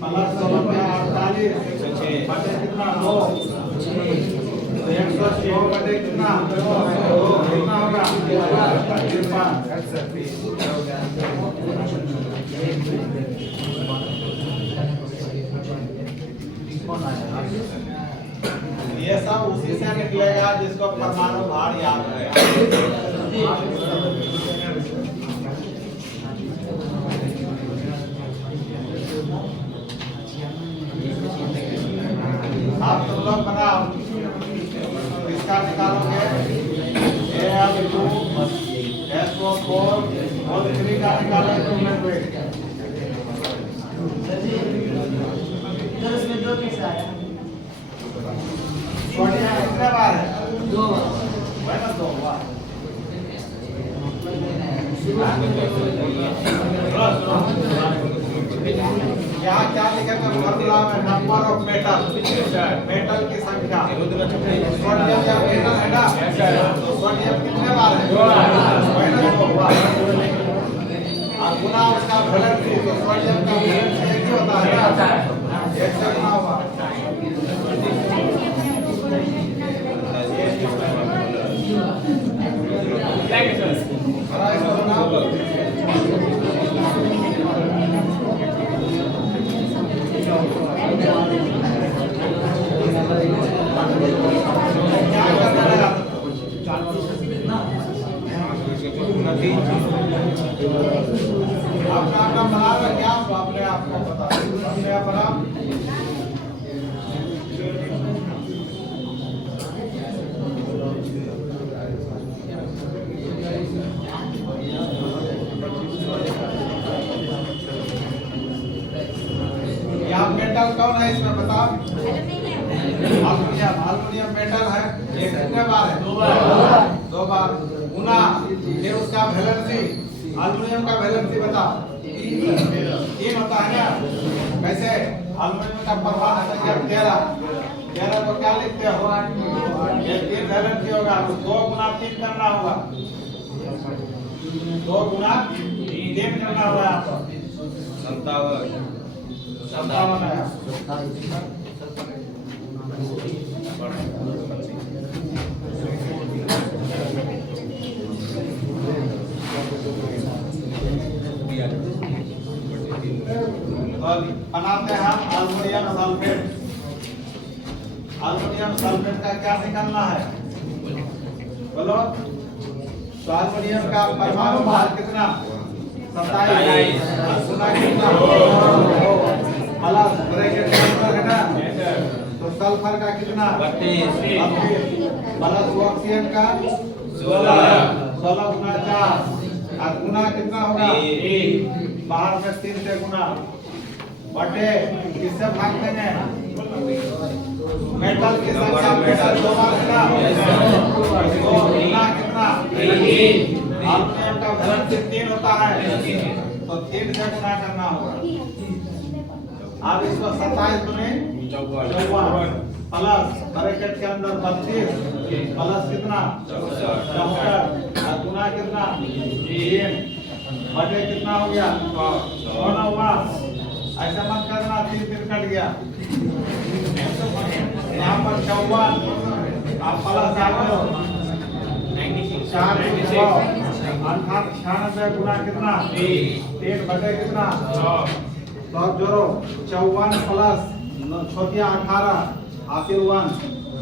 प्लस 16 में 48 बटे कितना? 2 तो 106 बटे कितना? 2 कितना होगा? 53 ये सब उसी से निकलेगा जिसको परमाणु भार याद है। आप तुम लोग बनाओ, इसका निकालोगे Al2SO4 का निकालो इक्विवेलेंट वेट। सोडियम कितने बार है? 2 बार। 2 बार। यहाँ क्या लिखा था फॉर्मूला में? नंबर ऑफ मेटल, मेटल की संख्या। सोडियम या मेटल है ना? तो सोडियम कितने बार है? 2 बार। और गुना उसका वैलेंसी, तो सोडियम का वैलेंसी एक ही होता है ना? 1 से गुना होगा। अपना काम बना रहे क्या? अपने आप को बता, अपने आप बना। यहाँ मेटल कौन है इसमें बताओ? हारमोनियम। हारमोनियम मेटल है। ये कितने बार है? 2 बार। गुना ये उसका वैलेंसी, हारमोनियम का वैलेंसी बताओ। 3 होता है ना। कैसे? हारमोनियम का परमाणु संख्या 13 को क्या लिखते हो? ये 3 वैलेंसी होगा तो 2 गुना 3 करना होगा। 2 गुना 3 करना होगा आपको। 57 है। बनाते हैं हम अल्युमिनियम सल्फेट। अल्युमिनियम सल्फेट का क्या निकालना है? बोलो। तो अल्युमिनियम का परमाणु भार कितना? 27। गुना कितना? प्लस ब्रैकेट के अंदर है ना, तो सल्फर का कितना? 32। प्लस ऑक्सीजन का 16 गुना 4 और गुना कितना होगा? 1। बाहर में 3 से गुना बटे किससे भाग देंगे? मेटल की संख्या मेटल 2 बार है ना, तो गुना कितना? 3। हारमोनियम का वैलेंसी 3 होता है तो 3 से गुना करना होगा। अब इसको 27 गुने 54 प्लस ब्रैकेट के अंदर 32 प्लस कितना? 74 और गुना कितना? 3 बटे कितना हो गया? 9 हुआ। ऐसा मत करना 3 कट गया। यहाँ पर 54 आप प्लस आ गए 96 गुना कितना? 3 बटे कितना? 6। तो जोड़ो 54 प्लस छोटिया 18 हासिल 1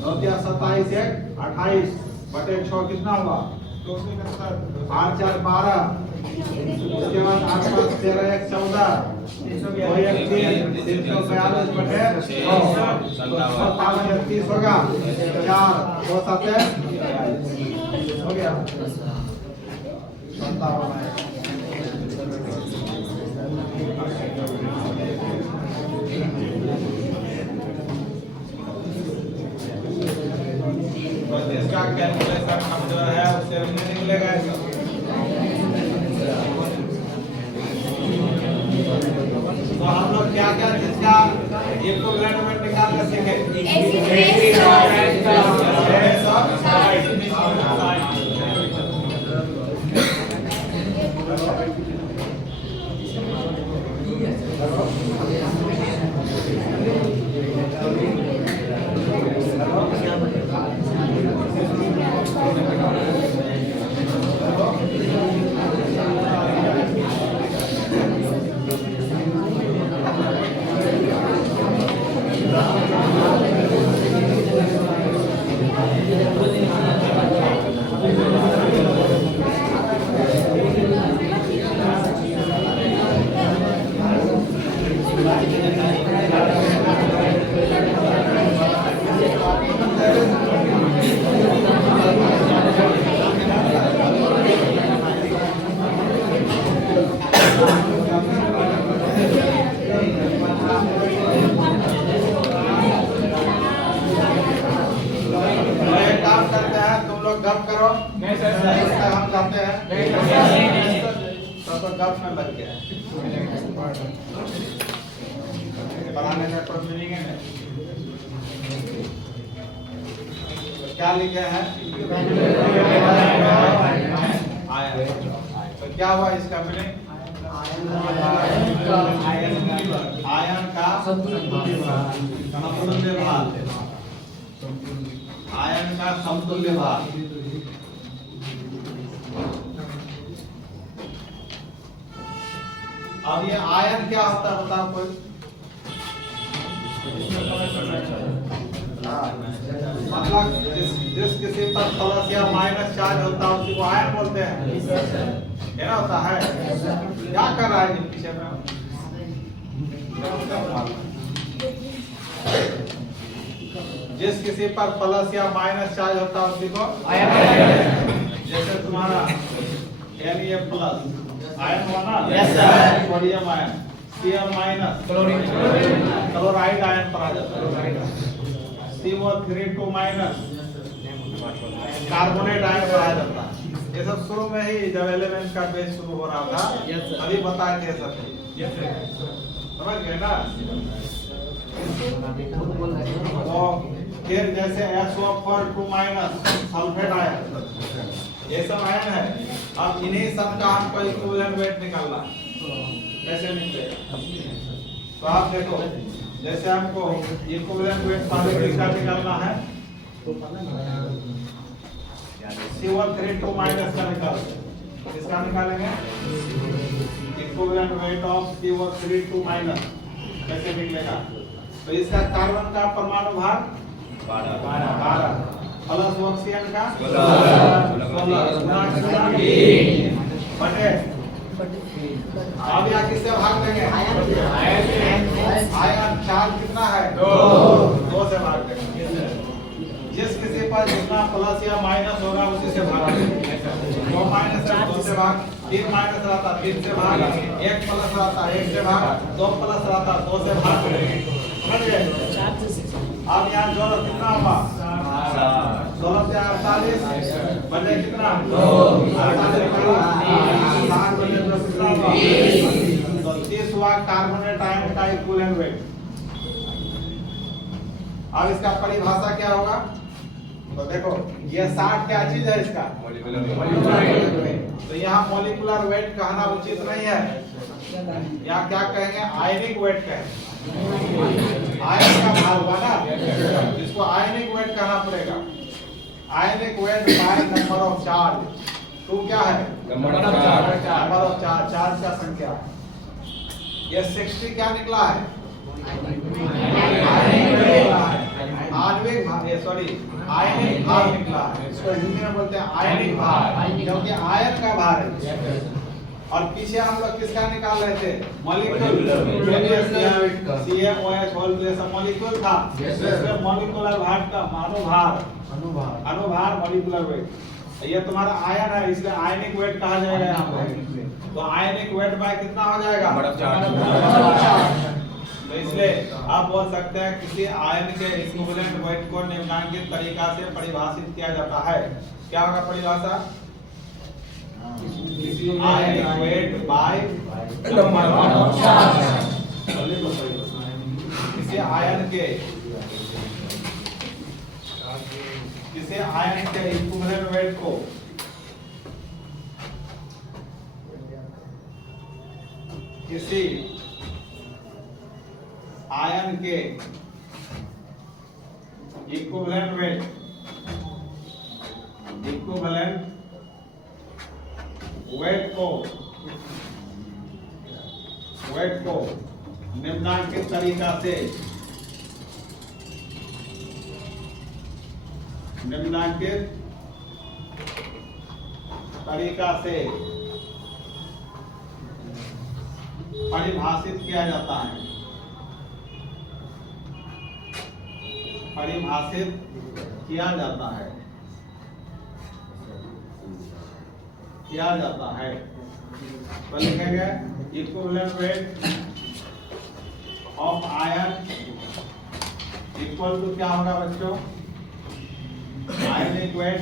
नोटिया 27 1 28 बटे 6 कितना हुआ? 8 4 12। उसके बाद 8 5 13 1 14 2 1 3 342 बटे 57 30 होगा। 4 2 7 हो गया 57 है। इसका कैलकुलेशन हम जो है उससे नहीं निकलेगा। तो हम लोग क्या क्या जिसका इक्विवेलेंट निकालना सीखे? गप करो हम जाते हैं तो गप में लग गया पढ़ाने में कोई मीनिंग है तो क्या लिखे हैं? तो क्या हुआ इसका मीनिंग? आयन का समतुल्य भार। आयन का समतुल्य भार। अब ये आयन क्या होता है बताओ कोई? मतलब जिस किसी पर प्लस या माइनस चार्ज होता है उसी को आयन बोलते हैं। क्या होता है? क्या कर रहा है जी पीछे में? जिस किसी पर प्लस या माइनस चार्ज होता है उसी को आयन। जैसे तुम्हारा यानी ये प्लस आयन हुआ ना, sodium ion, Cl minus, chloride ion पर आ जाता है। CO3 माइनस कार्बोनेट आयन पर आ जाता है। ये सब शुरू में ही जब एलिमेंट का बेस शुरू हो रहा था अभी बताए थे सब, समझ गए ना। तो फिर जैसे SO4 माइनस सल्फेट आयन, ये सब आयन है। अब इन्हीं सब का हमको इक्विवेलेंट वेट निकालना है। कैसे निकलेगा? तो आप देखो, जैसे हमको इक्विवेलेंट वेट पहले किसका निकालना है? CO3 माइनस का निकालते हैं। किसका निकालेंगे? Equivalent weight of CO3 minus. कैसे निकलेगा? तो इसका कार्बन का परमाणु भार 12 प्लस ऑक्सीजन का 16 बटे। अब यहाँ किससे भाग देंगे? आयन चार्ज कितना है? 2 से भाग देंगे। जिस किसी पर जितना प्लस या माइनस होगा उसी से भाग देंगे। 2 माइनस है 2 से भाग, 3 माइनस रहता 3 से भाग, 1 प्लस रहता 1 से भाग, 2 प्लस रहता 2 से भाग। समझ गए? अब यहाँ जोड़ कितना होगा? 16 से 48 बटे कितना? 30 हुआ कार्बोनेट आयन का इक्विवेलेंट वेट। अब इसका परिभाषा क्या होगा? तो देखो ये 60 क्या चीज है इसका? तो यहाँ मॉलिक्यूलर वेट कहना उचित नहीं है। यहाँ क्या कहेंगे? आयनिक वेट कहेंगे। आयन का भार हुआ ना, इसको आयनिक वेट कहना पड़ेगा। Ionic weight by number of charge. टू क्या है? नंबर ऑफ चार्ज, चार्ज का संख्या। ये 60 क्या निकला है? आणविक भार, सॉरी आयनिक भार निकला है। इसको हिंदी में बोलते हैं आयनिक भार, क्योंकि आयन का भार है। और पीछे हम लोग किसका निकाल रहे थे? Molecule. CaOH whole plus molecule था, इसमें मॉलिक्यूलर भार का अनुभार मॉलिक्यूलर वेट। ये तुम्हारा आयन है, इसलिए आयनिक वेट कहा जाएगा यहाँ पे। तो आयनिक वेट बाय कितना हो जाएगा? तो इसलिए आप बोल सकते हैं किसी आयन के इक्विवेलेंट वेट को निम्नलिखित तरीका से परिभाषित किया जाता है। क्या होगा परिभाषा? Ionic weight by number of charge. किसी आयन के इक्विवेलेंट वेट को किसी आयन के इक्विवेलेंट वेट को निम्नलिखित तरीका से परिभाषित किया जाता है। तो लिखेंगे equivalent weight of ion equal to क्या होगा बच्चों? आयनिक वेट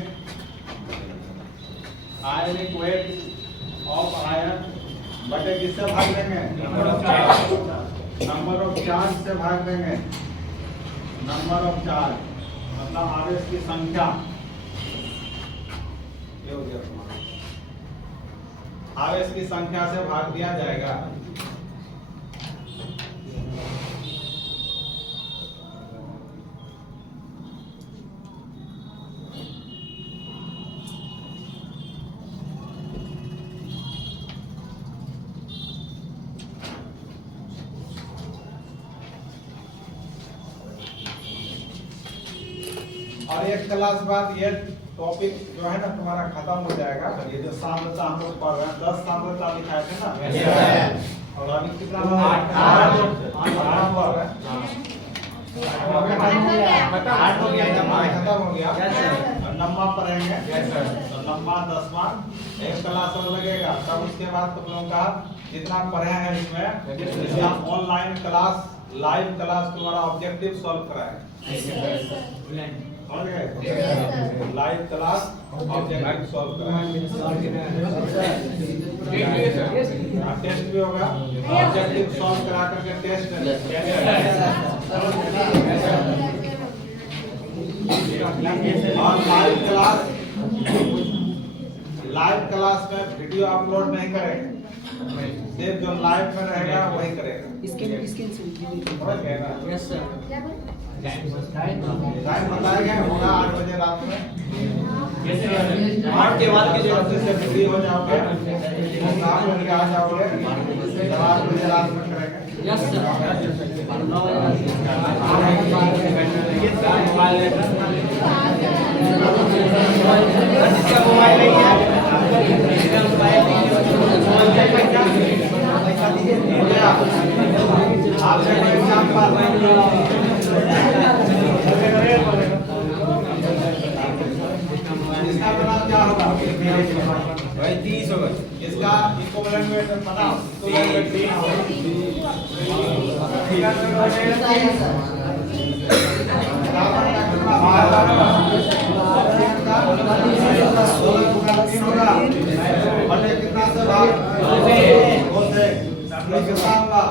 ऑफ आयन बटे किससे भाग देंगे? नंबर ऑफ चार्ज से भाग देंगे। नंबर ऑफ चार्ज मतलब आवेश की संख्या। ये हो गया तुम्हारा। आवेश की संख्या से भाग दिया जाएगा। और एक क्लास बाद ये टॉपिक जो है ना तुम्हारा खत्म हो जाएगा। ये जो सांद्रता हम लोग पढ़ रहे हैं 10 सांद्रता लिखाए थे ना, और अभी कितना 8 पढ़ रहे हैं। 8 हो गया, खत्म हो गया। और नम्मा पढ़ेंगे, तो नम्मा 10वां एक क्लास और लगेगा। तब उसके बाद तुम लोगों का जितना पढ़े हैं इसमें ऑनलाइन क्लास लाइव क्लास तुम्हारा ऑब्जेक्टिव सॉल्व कराएगा। लाइव क्लास ऑब्जेक्टिव सॉल्व कराएगा। टेस्ट भी होगा, ऑब्जेक्टिव सॉल्व करा करके टेस्ट और लाइव क्लास में वीडियो अपलोड नहीं करेंगे, सिर्फ जो लाइव में रहेगा वही करेगा। स्कैन से यस सर। टाइम बताएंगे, होगा 8 बजे रात में। 8 के बाद के जो से फ्री हो जाओगे, 7 बजे आ जाओगे, 8 बजे रात में करेंगे। Yes sir. 9 आपसे कोई एग्जाम्पल इसका बनाम क्या होगा? भाई 30 होगा। इसका इक्विवेलेंट में बनाओ, इक्विवेलेंट 3 होगा। कितना से भाग? 2 से कितना हुआ?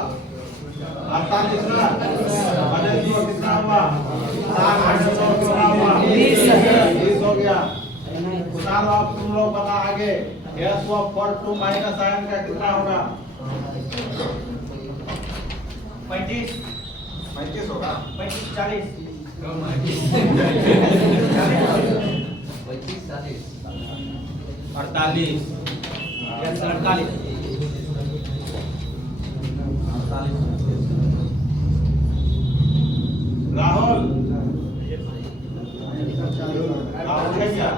48 ना? बने 2 कितना हुआ? 8 कितना हुआ? 20 हो गया। उतारो अब तुम लोग बना आगे। S of 4 2 minus ion का कितना होगा? 35 होगा। 25 40 48 यस सर 48 राहुल है क्या?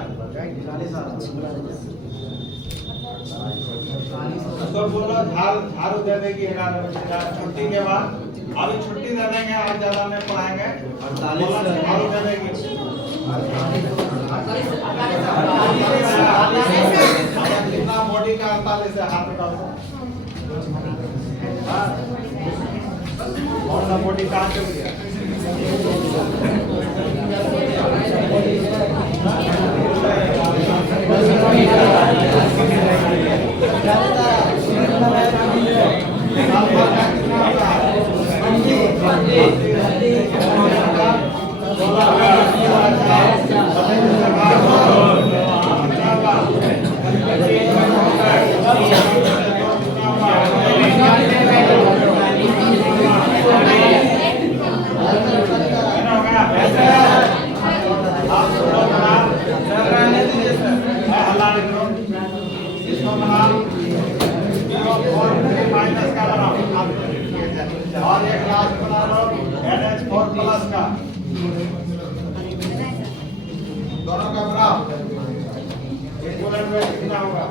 तो बोलो झाड़ू दे देगी 11 बजे छुट्टी के बाद। अभी छुट्टी दे देंगे, आज ज्यादा नहीं पढ़ाएंगे। बोलो झाड़ू दे देगी। कितना बॉडी का 48 है, हाथ उठाओ। कौन सा बॉडी कहाँ चल गया? और एक क्लास बना लो NH4 प्लस का, दोनों का बराबर इक्विवेलेंट में कितना होगा?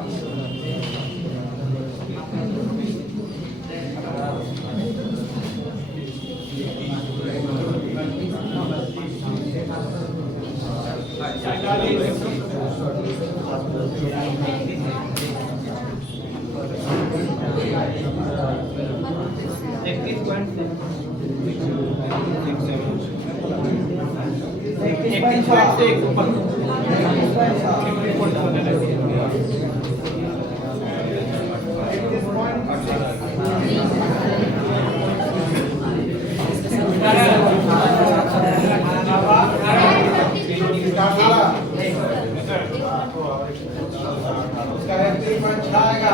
उसका एक्टिव पॉइंट आएगा।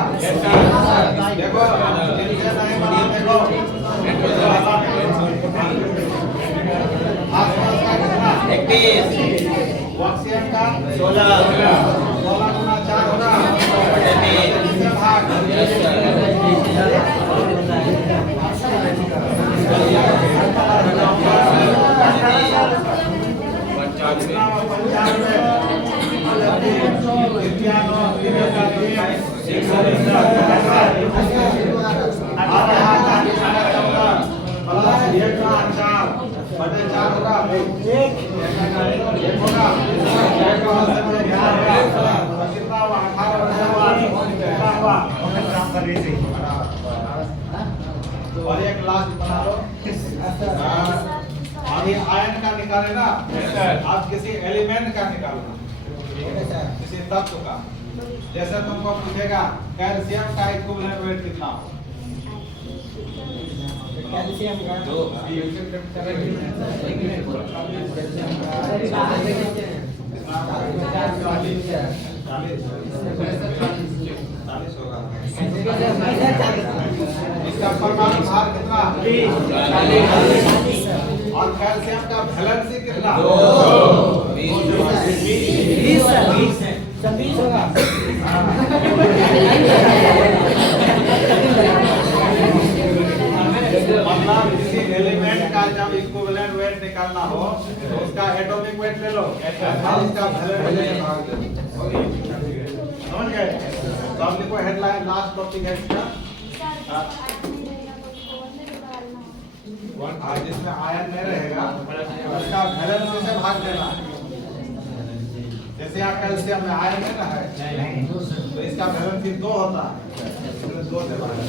देखो टेंशन नहीं बना, देखो आसपास का कितना 31 वॉक्सियन का 16 गुना 4 होगा, इससे भाग। और एक लास्ट बना लो। अभी आयन का निकाले ना, आप किसी एलिमेंट का निकालना, किसी तत्व का। जैसे तुमको पूछेगा कैल्शियम का इक्विवेलेंट वेट कितना हो, कैल्शियम का इसका परमाणु भार कितना, और कैल्शियम का वैलेंसी कितना, 20 होगा। मतलब किसी एलिमेंट का जब इक्विवेलेंट वेट निकालना हो तो उसका एटॉमिक वेट ले लो और इसका वैलेंस ले भाग दो। समझ गए? तो अब देखो हेडलाइन लास्ट टॉपिक है इसका, जिसमें आयन नहीं रहेगा उसका वैलेंस से भाग देना। जैसे यहाँ कैल्शियम में आयन है ना है, तो इसका वैलेंस 2 होता है, 2 से भाग देना।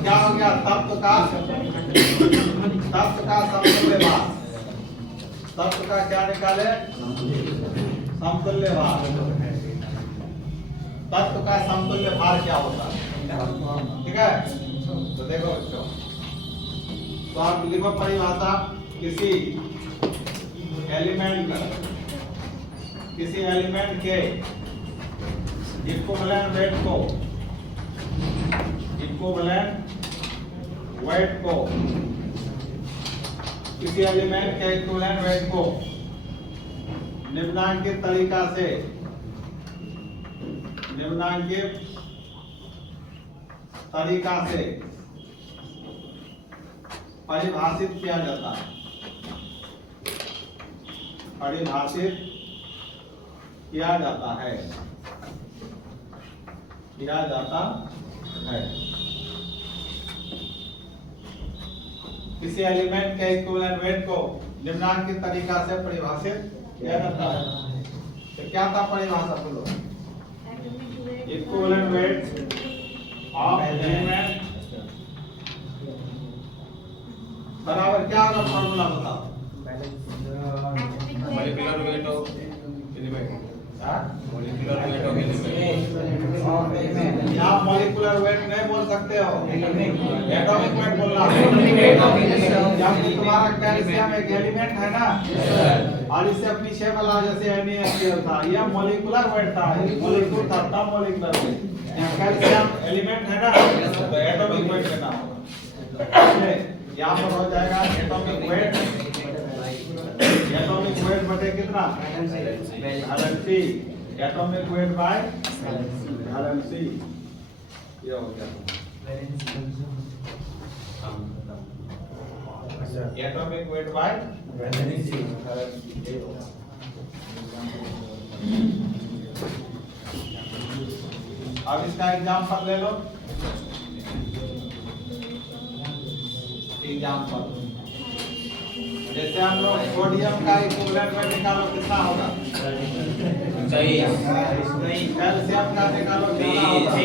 क्या हो गया? तत्व का समतुल्य भार। तत्व का क्या निकाले? समतुल्य भार। तत्व का समतुल्य भार क्या होता है? ठीक है, तो देखो बच्चों, तो आप लिखो परिभाषा, किसी एलिमेंट के इक्विवेलेंट वेट को किसी एलिमेंट के इक्विवेलेंट वेट को निम्नांकित तरीका से परिभाषित किया जाता है। किसी एलिमेंट के इक्विवेलेंट वेट को निम्नांकित तरीका से परिभाषित किया जाता है। तो क्या था परिभाषा? बोलो। इक्विवेलेंट वेट ऑफ एलिमेंट बराबर क्या होगा? फॉर्मूला बताओ। molecular weight of element. molecular weight of element. आप मॉलिक्यूलर वेट नहीं बोल सकते हो, एटॉमिक वेट बोलना है। जब तुम्हारा कैल्शियम एक एलिमेंट है ना, और इससे पीछे वाला जैसे NaCl था, यह मॉलिक्यूलर वेट था, मॉलिक्यूल था तब मॉलिक्यूलर वेट। यहाँ कैल्शियम एलिमेंट है ना, तो एटॉमिक वेट लेना होगा। यहाँ पर हो जाएगा एटॉमिक वेट बटे कितना? Valency. Atomic weight by valency, ये हो गया एटॉमिक वेट बाय वैलेंसी। अब इसका एग्जांपल ले लो। एग्जांपल जैसे हम लोग सोडियम का इक्विवेलेंट वेट निकालो कितना होगा? कैल्शियम का निकालो कितना होगा?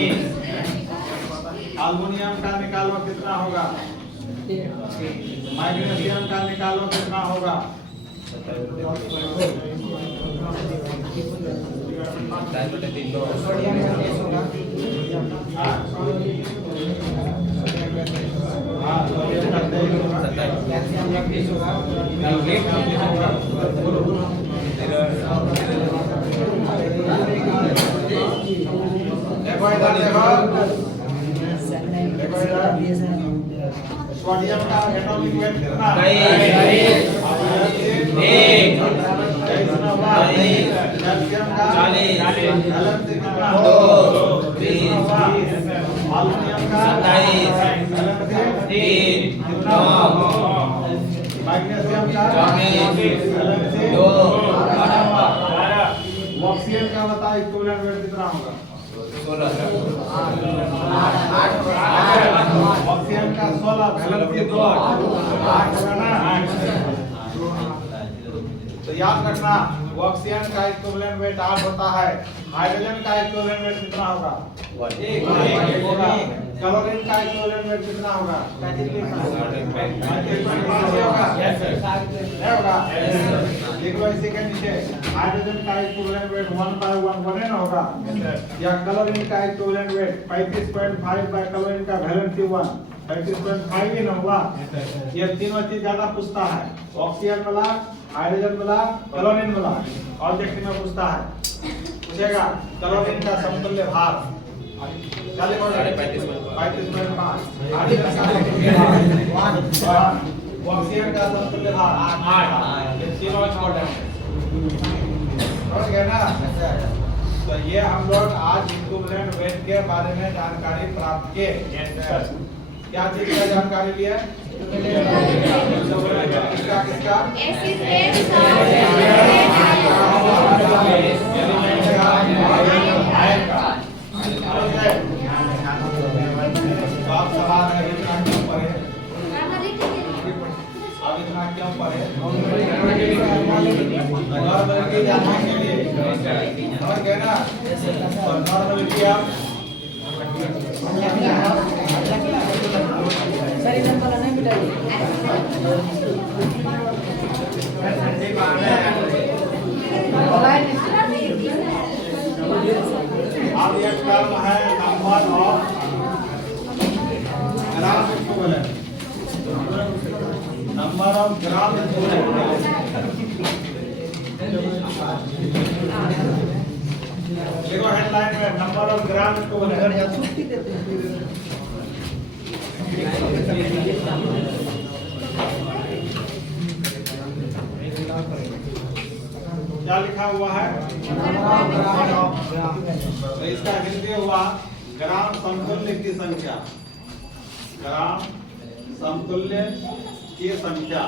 एल्युमिनियम का निकालो कितना होगा? मैग्नीशियम का निकालो कितना होगा? सोडियम का एटॉमिक वेट कितना? 1। कैल्शियम का 40। वैलेंसी कितना? 2। एल्युमिनियम का 27। वैलेंसी 3। कितना मैग्नीशियम का 2 ऑक्सीजन का बताओ इक्विवेलेंट वेट कितना होगा 16 ऑक्सीजन का 16 वैलेंसी 2 8 होगा ना। तो याद रखना ऑक्सीजन का इक्विवेलेंट वेट 8 होता है। हाइड्रोजन का इक्विवेलेंट वेट कितना होगा 1 होगा। क्लोरीन का इक्विवेलेंट वेट कितना होगा 35 होगा। लिख लो इसी के नीचे हाइड्रोजन का इक्विवेलेंट वेट 1/1 बने ना होगा, या क्लोरीन का इक्विवेलेंट वेट 35.5 बाय क्लोरीन का वैलेंसी 1 35.5 ही ना हुआ। ये तीनों चीज ज्यादा पूछता है, ऑक्सीजन वाला, हाइड्रोजन वाला, क्लोरीन वाला। ऑब्जेक्टिव में पूछता है, पूछेगा क्लोरीन का समतुल्य भार क्या लिखोगे 35.5। ऑक्सीजन का समतुल्य भार 8। ये तीनों इंपॉर्टेंट है, समझ गए ना। तो ये हम लोग आज इक्विवेलेंट वेट के बारे में जानकारी प्राप्त किए। क्या चीज का जानकारी लिया किसका किसका आप सवाल है इतना क्यों पढ़े, अब इतना क्यों पढ़े नॉर्मलिटी जानने के लिए, समझ गए ना। और नॉर्मलिटी आप सर इधर वाला नहीं मिटाइए। अब ये टर्म है number of gram equivalent, number of gram equivalent. देखो हेडलाइन में नंबर ऑफ ग्राम इक्विवेलेंट। क्या लिखा हुआ है तो इसका हिंदी हुआ ग्राम समतुल्य की संख्या, ग्राम समतुल्य की संख्या,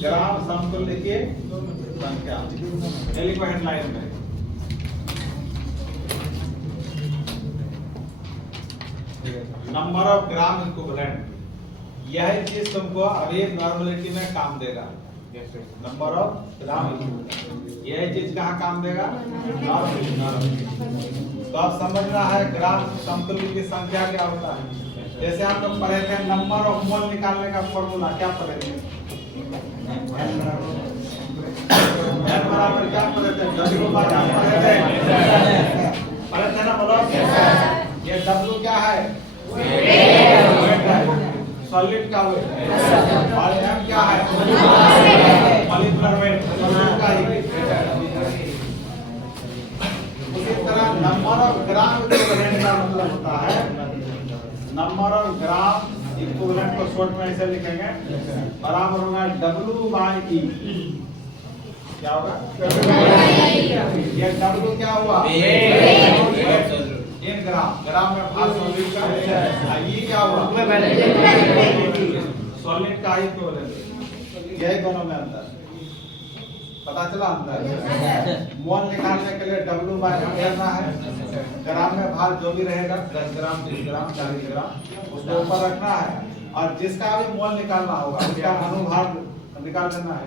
ग्राम समतुल्य की संख्या। ये लिखो हेडलाइन में। नंबर ऑफ ग्राम इक्विवेलेंट, यह चीज तुमको अभी नॉर्मलिटी में काम देगा। नंबर ऑफ ग्राम इक्विवेलेंट यह चीज कहाँ काम देगा नॉर्मलिटी। तो आप समझना है ग्राम समतुल्य की संख्या क्या होता है। जैसे हम लोग पढ़े थे नंबर ऑफ मोल निकालने का फॉर्मूला, क्या पढ़े थे n बराबर क्या पढ़े थे W बराबर पढ़े थे ना। बोलो ये W क्या है सॉलिड का वेट, और m क्या है मॉलिक्यूलर वेट का ही। उसी तरह नंबर ऑफ ग्राम इक्विवेलेंट का मतलब होता है नंबर ऑफ ग्राम इक्विवेलेंट को शॉर्ट में ऐसे लिखेंगे बराबर होगा W/E। क्या होगा ये W क्या हुआ इन ग्राम, ग्राम में भाग सॉलिड का, ये क्या हुआ सॉलिड का ही इक्विवेलेंट। यही दोनों में अंतर पता चला। अंतर मोल निकालने के लिए W/M करना है, ग्राम में भार जो भी रहेगा 10 ग्राम 30 ग्राम 40 ग्राम उसको ऊपर रखना है, और जिसका भी मोल निकालना होगा उसका अनुभार निकाल देना है।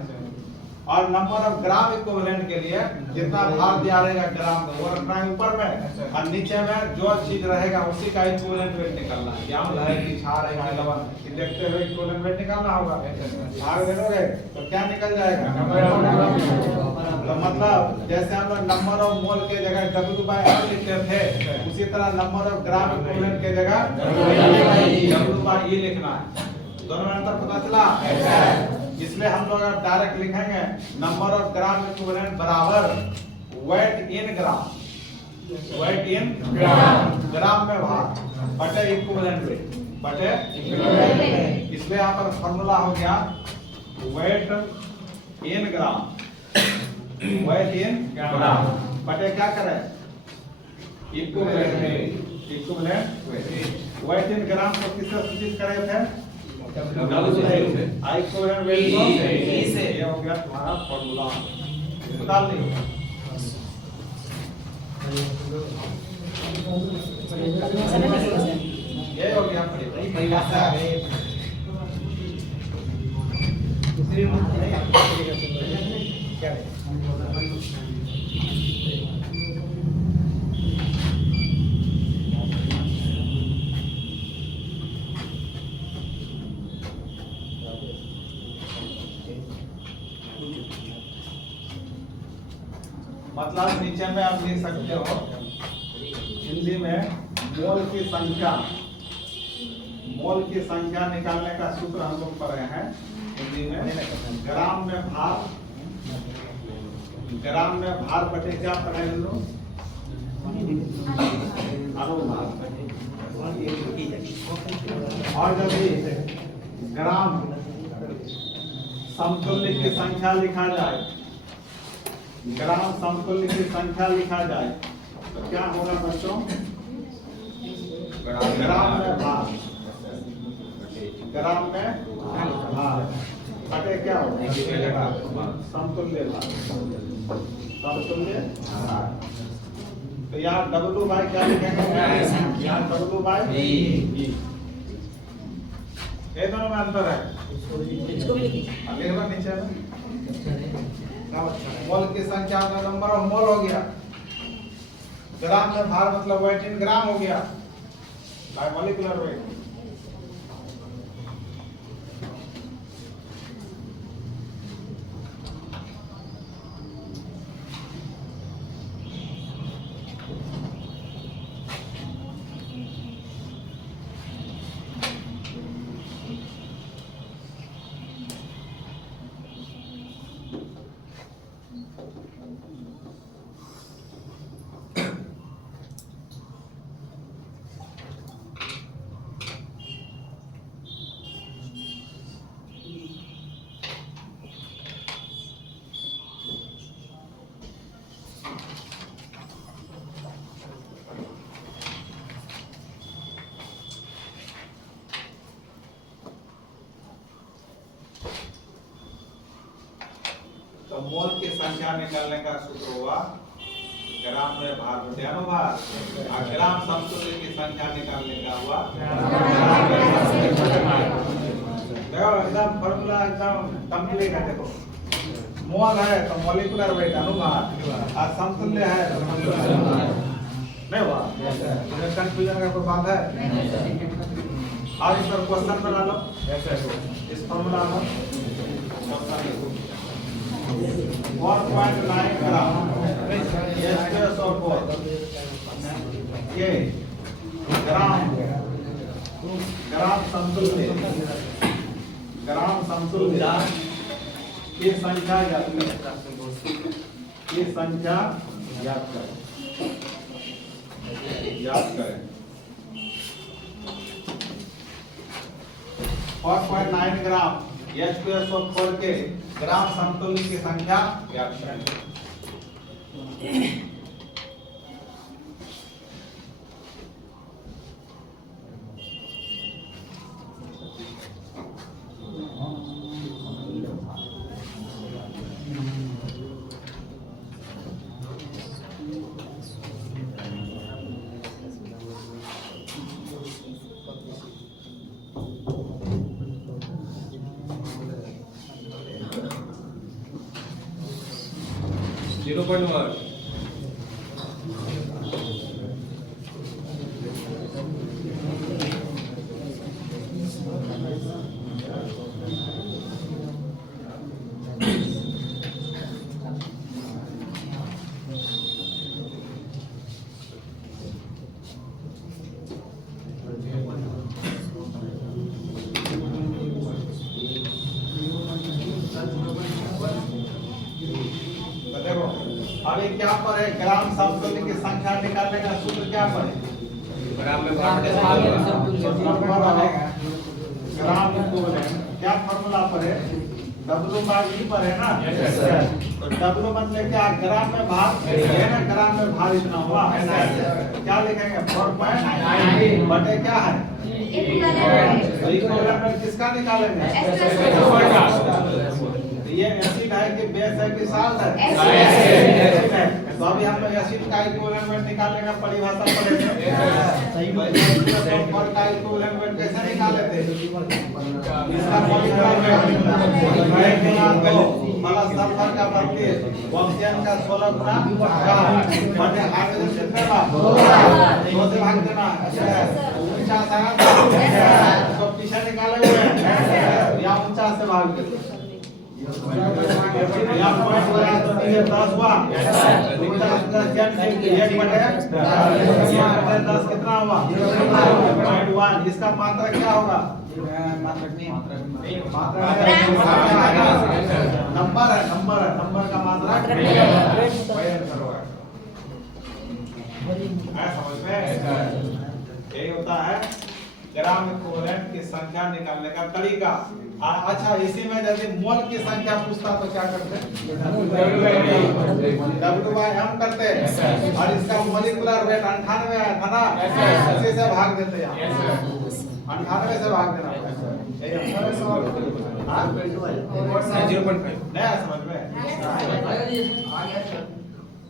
और नंबर ऑफ ग्राम इक्विवेलेंट के लिए जितना भार दिया रहेगा ग्राम में वो रखना है ऊपर में, और नीचे में जो चीज रहेगा उसी का इक्विवेलेंट वेट निकालना है। क्या है कि क्षार है कि लवण, देखते हुए इक्विवेलेंट वेट निकालना होगा। भाग दे दोगे तो क्या निकल जाएगा तो मतलब जैसे हम लोग नंबर ऑफ मोल के जगह W/M लिखते थे, उसी तरह नंबर ऑफ ग्राम इक्विवेलेंट के जगह W/E लिखना है। दोनों में अंतर पता चला। इसलिए हम लोग अब डायरेक्ट लिखेंगे नंबर ऑफ ग्राम इक्विवेलेंट बराबर वेट इन ग्राम, वेट इन ग्राम में भार बटे इक्विवेलेंट वेट बटे इक्विवेलेंट। इसलिए यहाँ पर फॉर्मूला हो गया वेट इन ग्राम, वेट इन ग्राम बटे क्या करें इक्विवेलेंट वेट। वेट इन ग्राम को किससे सूचित करे थे आई इक्विवेलेंट वेट को E से, ये हो गया तुम्हारा फॉर्मूला। इसको डाल देंगे। ये हो गया परिभाषा। मतलब नीचे में आप लिख सकते हो हिंदी में मोल की संख्या निकालने का सूत्र हम लोग पढ़े हैं हिंदी में। ग्राम में भार बटे क्या पढ़े हम लोग? अनुभार। और जब ग्राम समतुल्य की संख्या लिखा जाए, ग्राम समतुल्य की संख्या लिखा जाए तो क्या होगा बच्चों? ग्राम में भार, ग्राम में भार बटे क्या होगा? समतुल्य भार, समतुल्य भार। तो यहाँ W बाय क्या लिखेंगे? यहाँ W बाय E। ये दोनों में अंतर है। अगले बार नीचे में मोल की संख्या का नंबर ऑफ मोल हो गया। ग्राम में भार मतलब वेट इन ग्राम हो गया, बाय मॉलिक्यूलर वेट। तो मोल की संख्या निकालने का सूत्र हुआ ग्राम में भार बटे अनुभार, और ग्राम समतुल्य की संख्या निकालने का हुआ देखो एकदम फॉर्मूला एकदम कंप्लीट है। देखो मोल है तो मॉलिक्यूलर वेट अनुभार, और समतुल्य है तो नहीं हुआ? कंफ्यूजन का कोई बात है? और इस पर क्वेश्चन बना लो इस फॉर्मूला में। 1.9 ग्राम ये ग्राम समतुल्य की संख्या याद करें, की संख्या याद करें। 4.9 ग्राम H2SO4 के ग्राम समतुल्य की संख्या ज्ञात करें। अभी क्या पर है? ग्राम समतुल्य की संख्या निकालने का सूत्र क्या पर है? ग्राम में भार बटे ग्राम इक्विवेलेंट क्या फॉर्मूला पर है? W बाय E पर है ना? तो W मतलब क्या? ग्राम में भार है ना, ग्राम में भार इतना हुआ है। क्या लिखेंगे? 4.9 बटे क्या है? तो इक्विवेलेंट वेट किसका निकालेंगे? ये एसिड है कि बेस है कि साल्ट है? एसिड है। तो अभी हम लोग एसिड का इक्विवेलेंट वेट निकालने का परिभाषा पढ़ेंगे। सल्फर का इक्विवेलेंट वेट कैसे निकाले थे? इसका मॉलिक्यूलर वेट मतलब सल्फर का 32, ऑक्सीजन का 16 गुना माने हाइड्रोजन कितने बार? 2 से भाग देना। ऊंचा था तो पीछे निकाले हुए या ऊंचा से भाग देते? या पॉइंट लगा तो ये 10 हुआ। 50 का क्या 1 बटे 10 कितना हुआ? 0.1। इसका मात्रा क्या होगा? नंबर है, नंबर का मात्रा समझ में? यही होता है ग्राम इक्विवेलेंट की संख्या निकालने का तरीका। अच्छा, इसी में यदि मोल की संख्या पूछता तो क्या करते? W/m करते और इसका मॉलिक्यूलर वेट 98 आया था ना, इसी से भाग देते हैं। 98 से भाग देना। हाँ 0.5 नया समझ में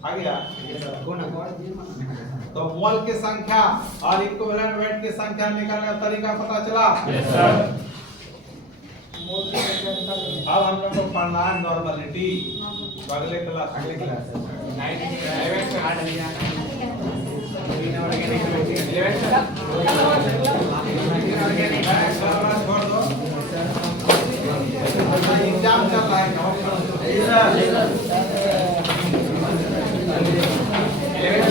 आ गया। तो मोल की संख्या और इक्विवेलेंट वेट की संख्या निकालने का तरीका पता चला। अब हम लोग को पढ़ना है नॉर्मलिटी। तो अगले क्लास में